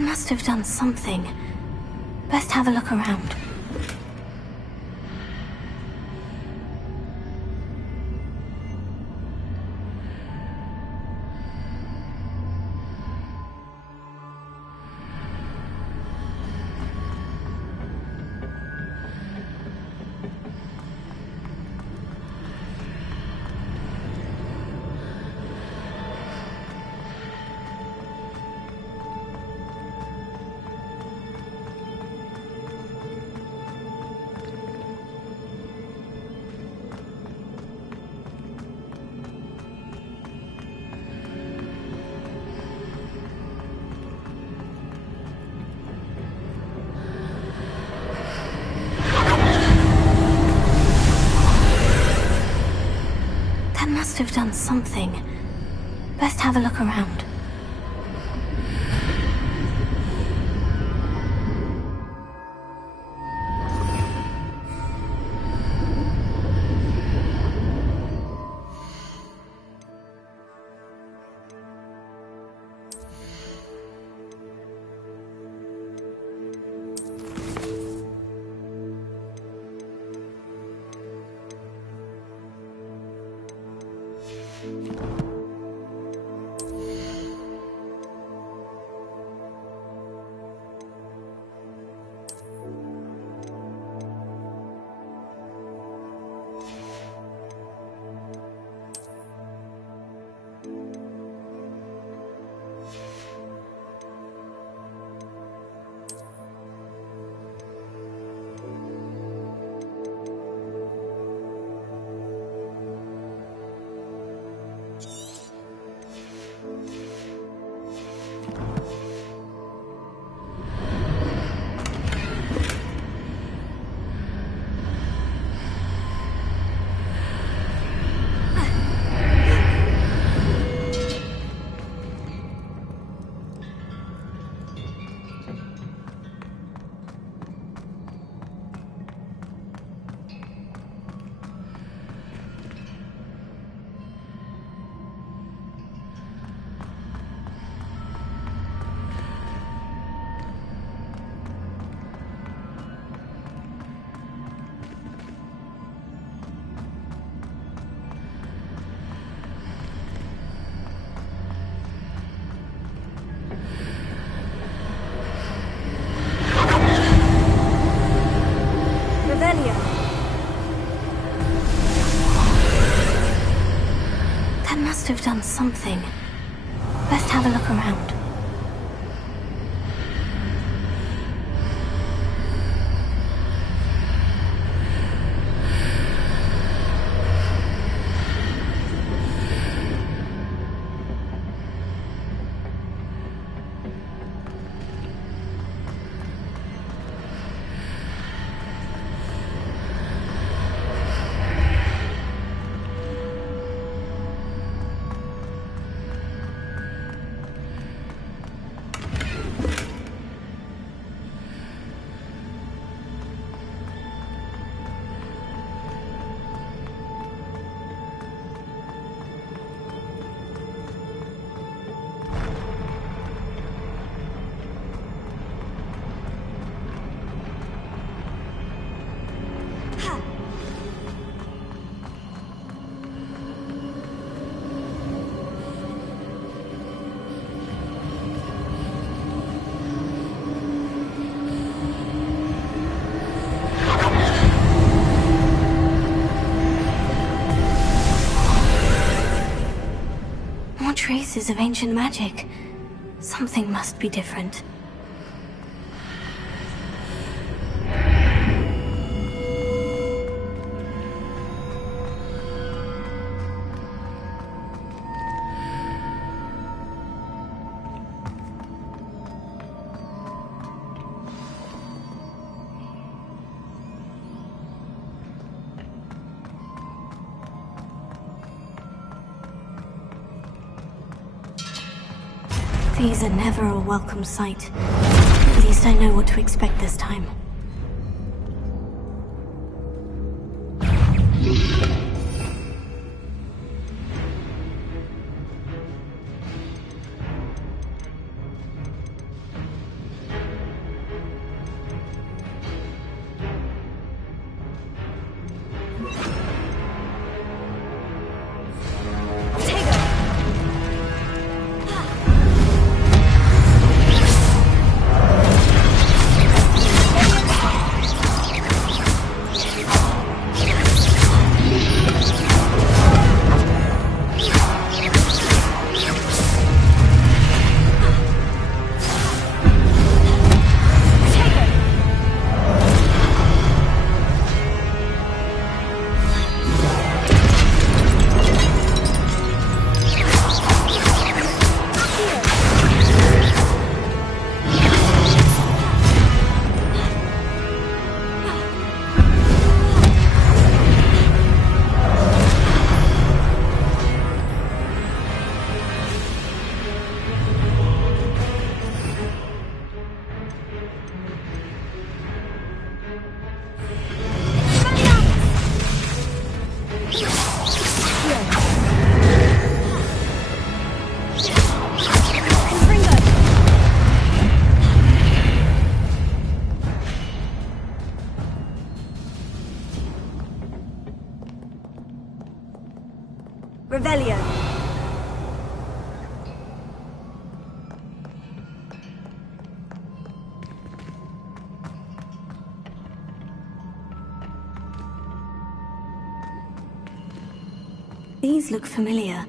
Must have done something. Best have a look around. have done something. Best have a look around. That must have done something. Best have a look around. Traces of ancient magic. Something must be different. These are never a welcome sight. At least I know what to expect this time. Revelio. These look familiar.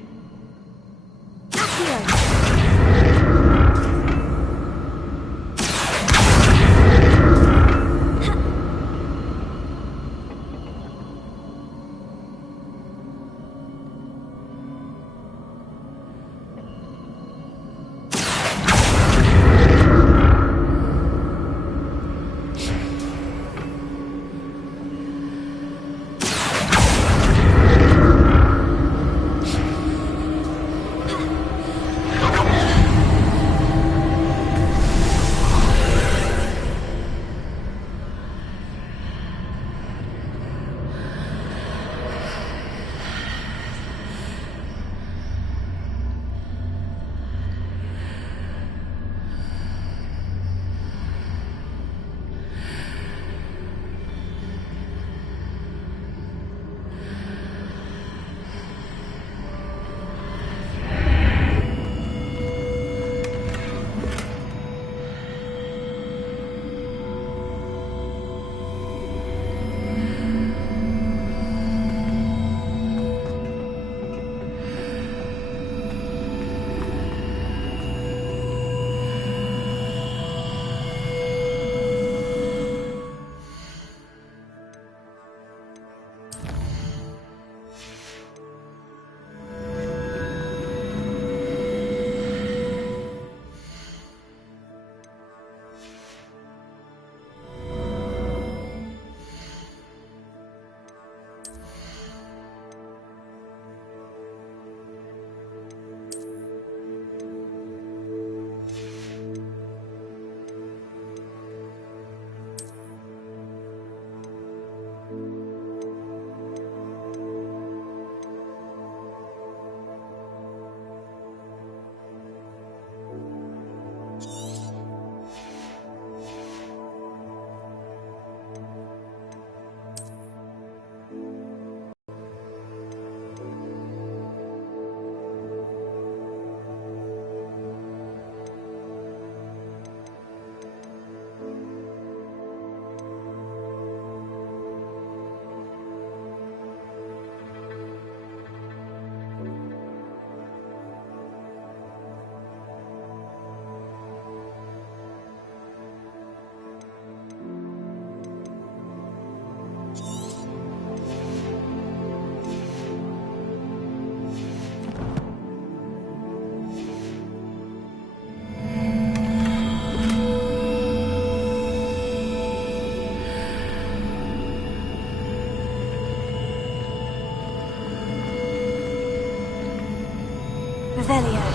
Revelio.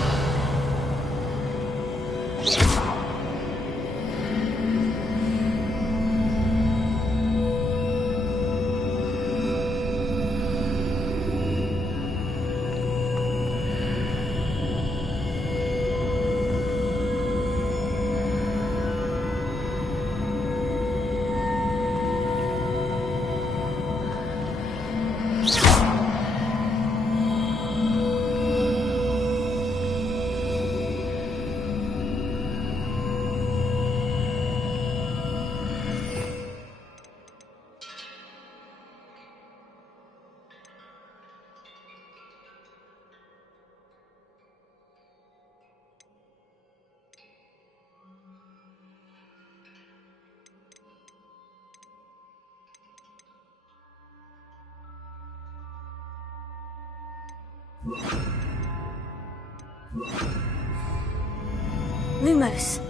Lumos.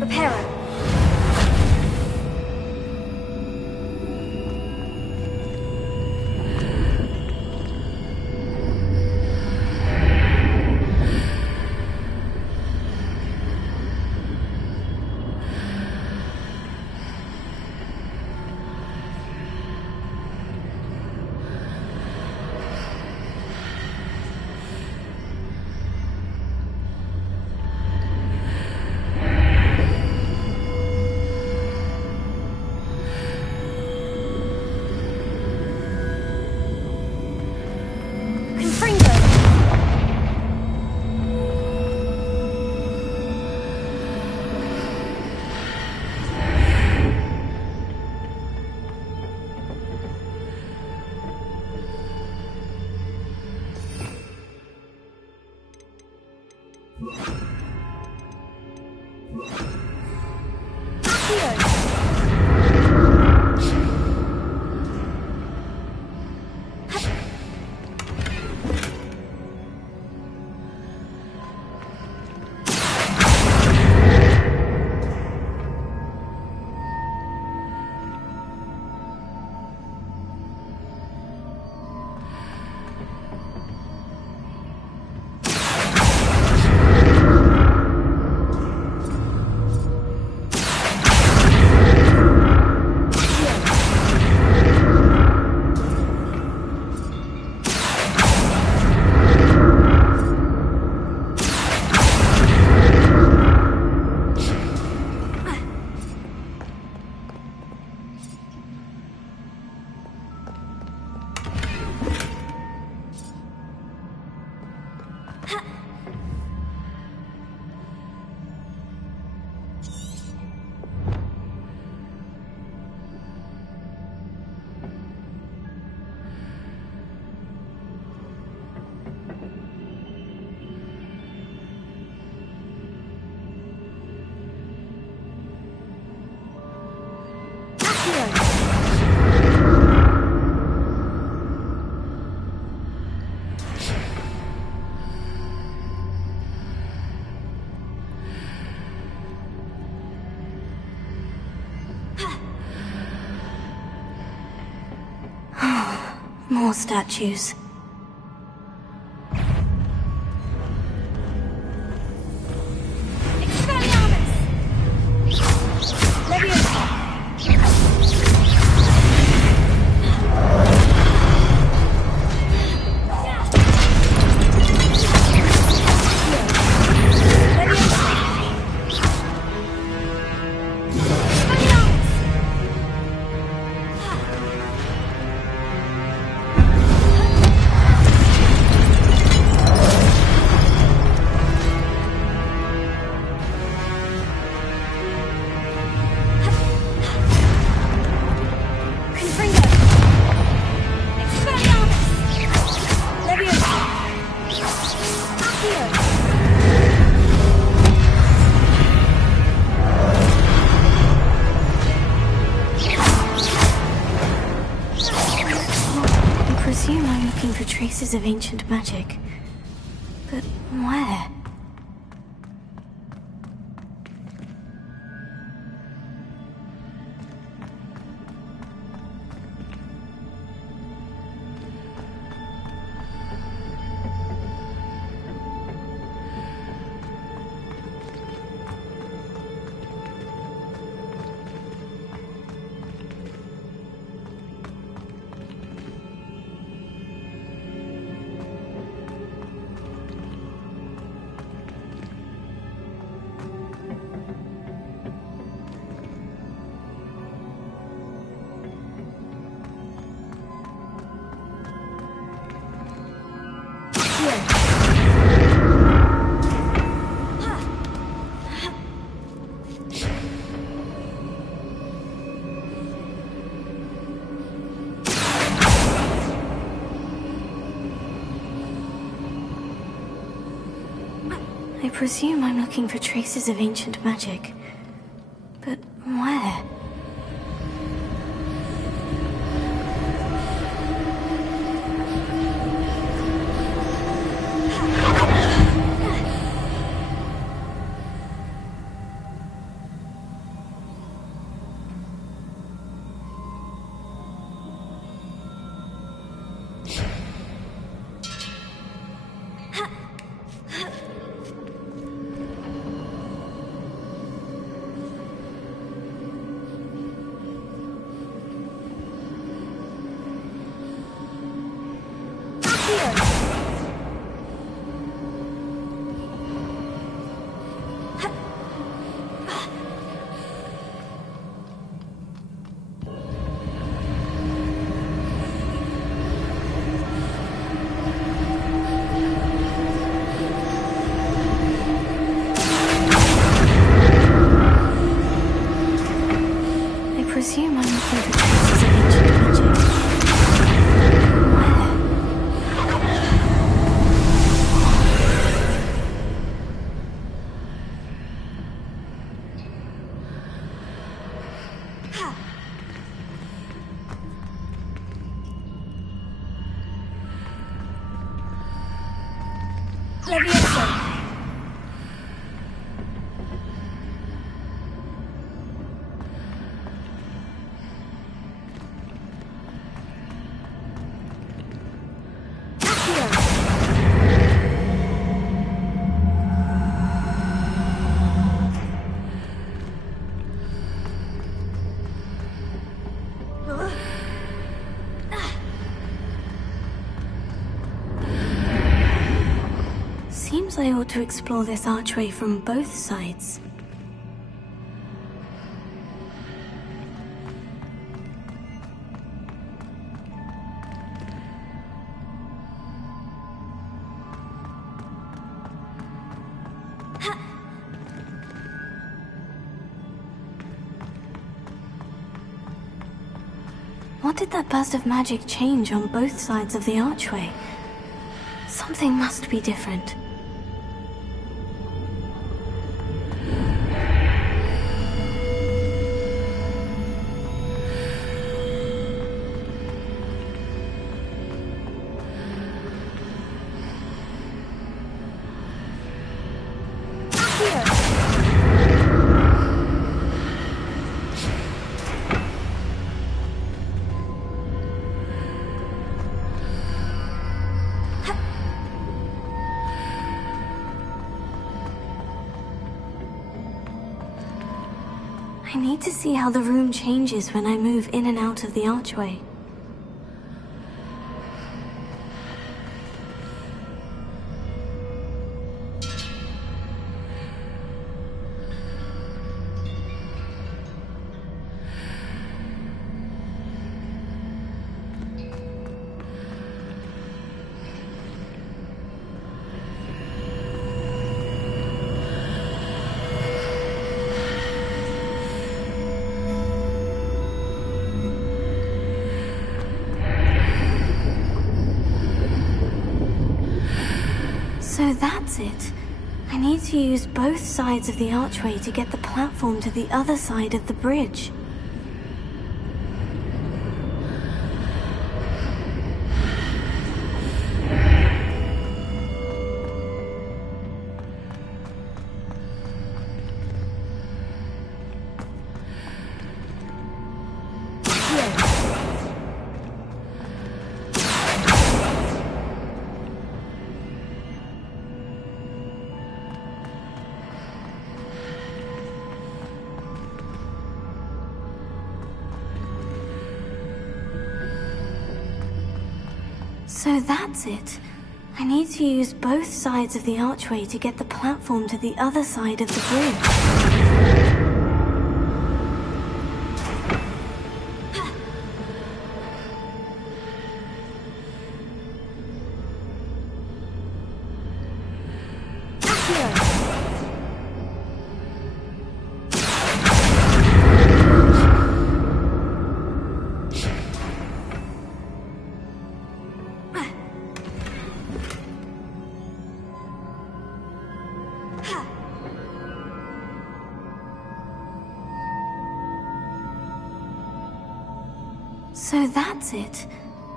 Reparo. More statues. Traces of ancient magic. But where? I presume I'm looking for traces of ancient magic. But where? Leviosa! Seems I ought to explore this archway from both sides. What did that burst of magic change on both sides of the archway? Something must be different. I need to see how the room changes when I move in and out of the archway. So that's it. I need to use both sides of the archway to get the platform to the other side of the bridge. So that's it. I need to use both sides of the archway to get the platform to the other side of the bridge. So that's it.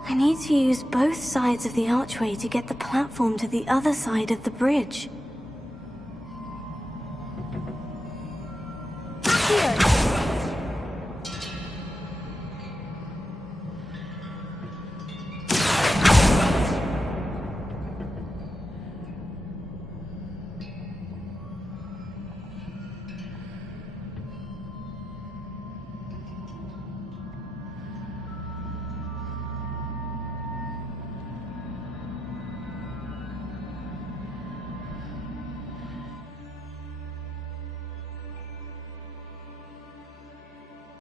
I need to use both sides of the archway to get the platform to the other side of the bridge.